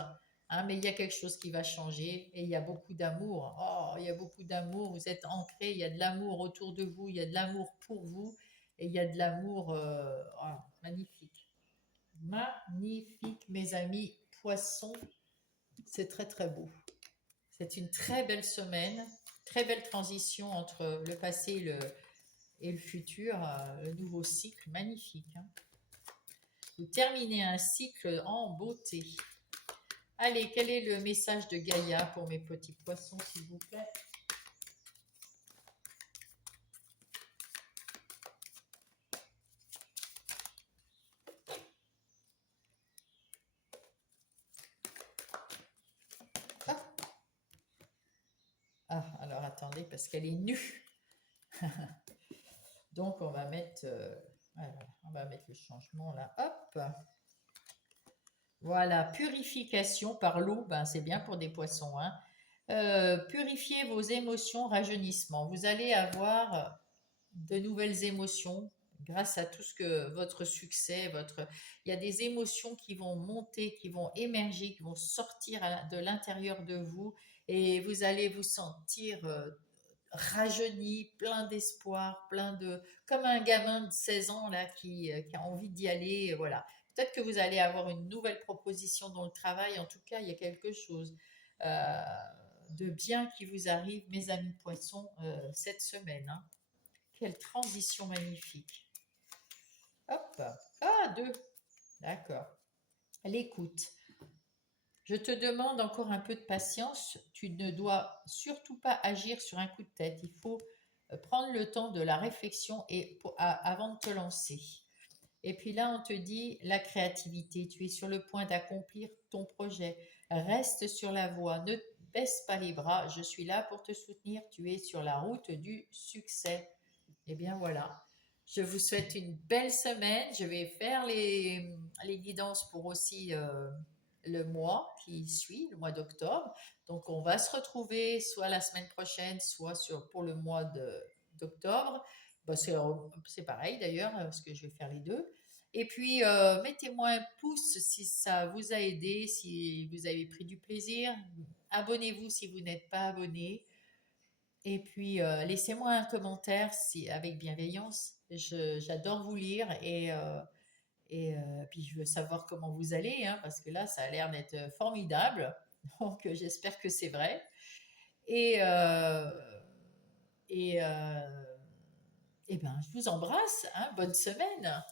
hein, mais il y a quelque chose qui va changer et il y a beaucoup d'amour. Oh, il y a beaucoup d'amour, vous êtes ancré, il y a de l'amour autour de vous, il y a de l'amour pour vous et il y a de l'amour magnifique. Magnifique, mes amis poissons, c'est très très beau. C'est une très belle semaine, très belle transition entre le passé et le futur, le nouveau cycle, magnifique, hein. Vous terminez un cycle en beauté. Allez, quel est le message de Gaïa pour mes petits poissons, s'il vous plaît? Ah, ah, alors attendez, parce qu'elle est nue. Donc on va mettre, voilà, on va mettre le changement là. Hop. Voilà, purification par l'eau, ben, c'est bien pour des poissons, hein. Purifiez vos émotions, rajeunissement. Vous allez avoir de nouvelles émotions grâce à tout ce que votre succès, il y a des émotions qui vont monter, qui vont émerger, qui vont sortir de l'intérieur de vous et vous allez vous sentir rajeuni, plein d'espoir, comme un gamin de 16 ans là qui a envie d'y aller, voilà. Peut-être que vous allez avoir une nouvelle proposition dans le travail. En tout cas, il y a quelque chose euh, de bien qui vous arrive, mes amis poissons, cette semaine, hein. Quelle transition magnifique. Hop. Ah, deux. D'accord. L'écoute. Je te demande encore un peu de patience. Tu ne dois surtout pas agir sur un coup de tête. Il faut prendre le temps de la réflexion avant de te lancer. Et puis là, on te dit la créativité. Tu es sur le point d'accomplir ton projet. Reste sur la voie. Ne baisse pas les bras. Je suis là pour te soutenir. Tu es sur la route du succès. Eh bien voilà. Je vous souhaite une belle semaine. Je vais faire les guidances pour aussi le mois qui suit, le mois d'octobre. Donc on va se retrouver soit la semaine prochaine, soit pour le mois d'octobre. Bah, c'est pareil d'ailleurs, parce que je vais faire les deux. Et puis, mettez-moi un pouce si ça vous a aidé, si vous avez pris du plaisir. Abonnez-vous si vous n'êtes pas abonné. Et puis, laissez-moi un commentaire avec bienveillance. J'adore vous lire et puis je veux savoir comment vous allez, hein, parce que là, ça a l'air d'être formidable. Donc, j'espère que c'est vrai. Et, euh, et, euh, et ben, je vous embrasse, hein, bonne semaine.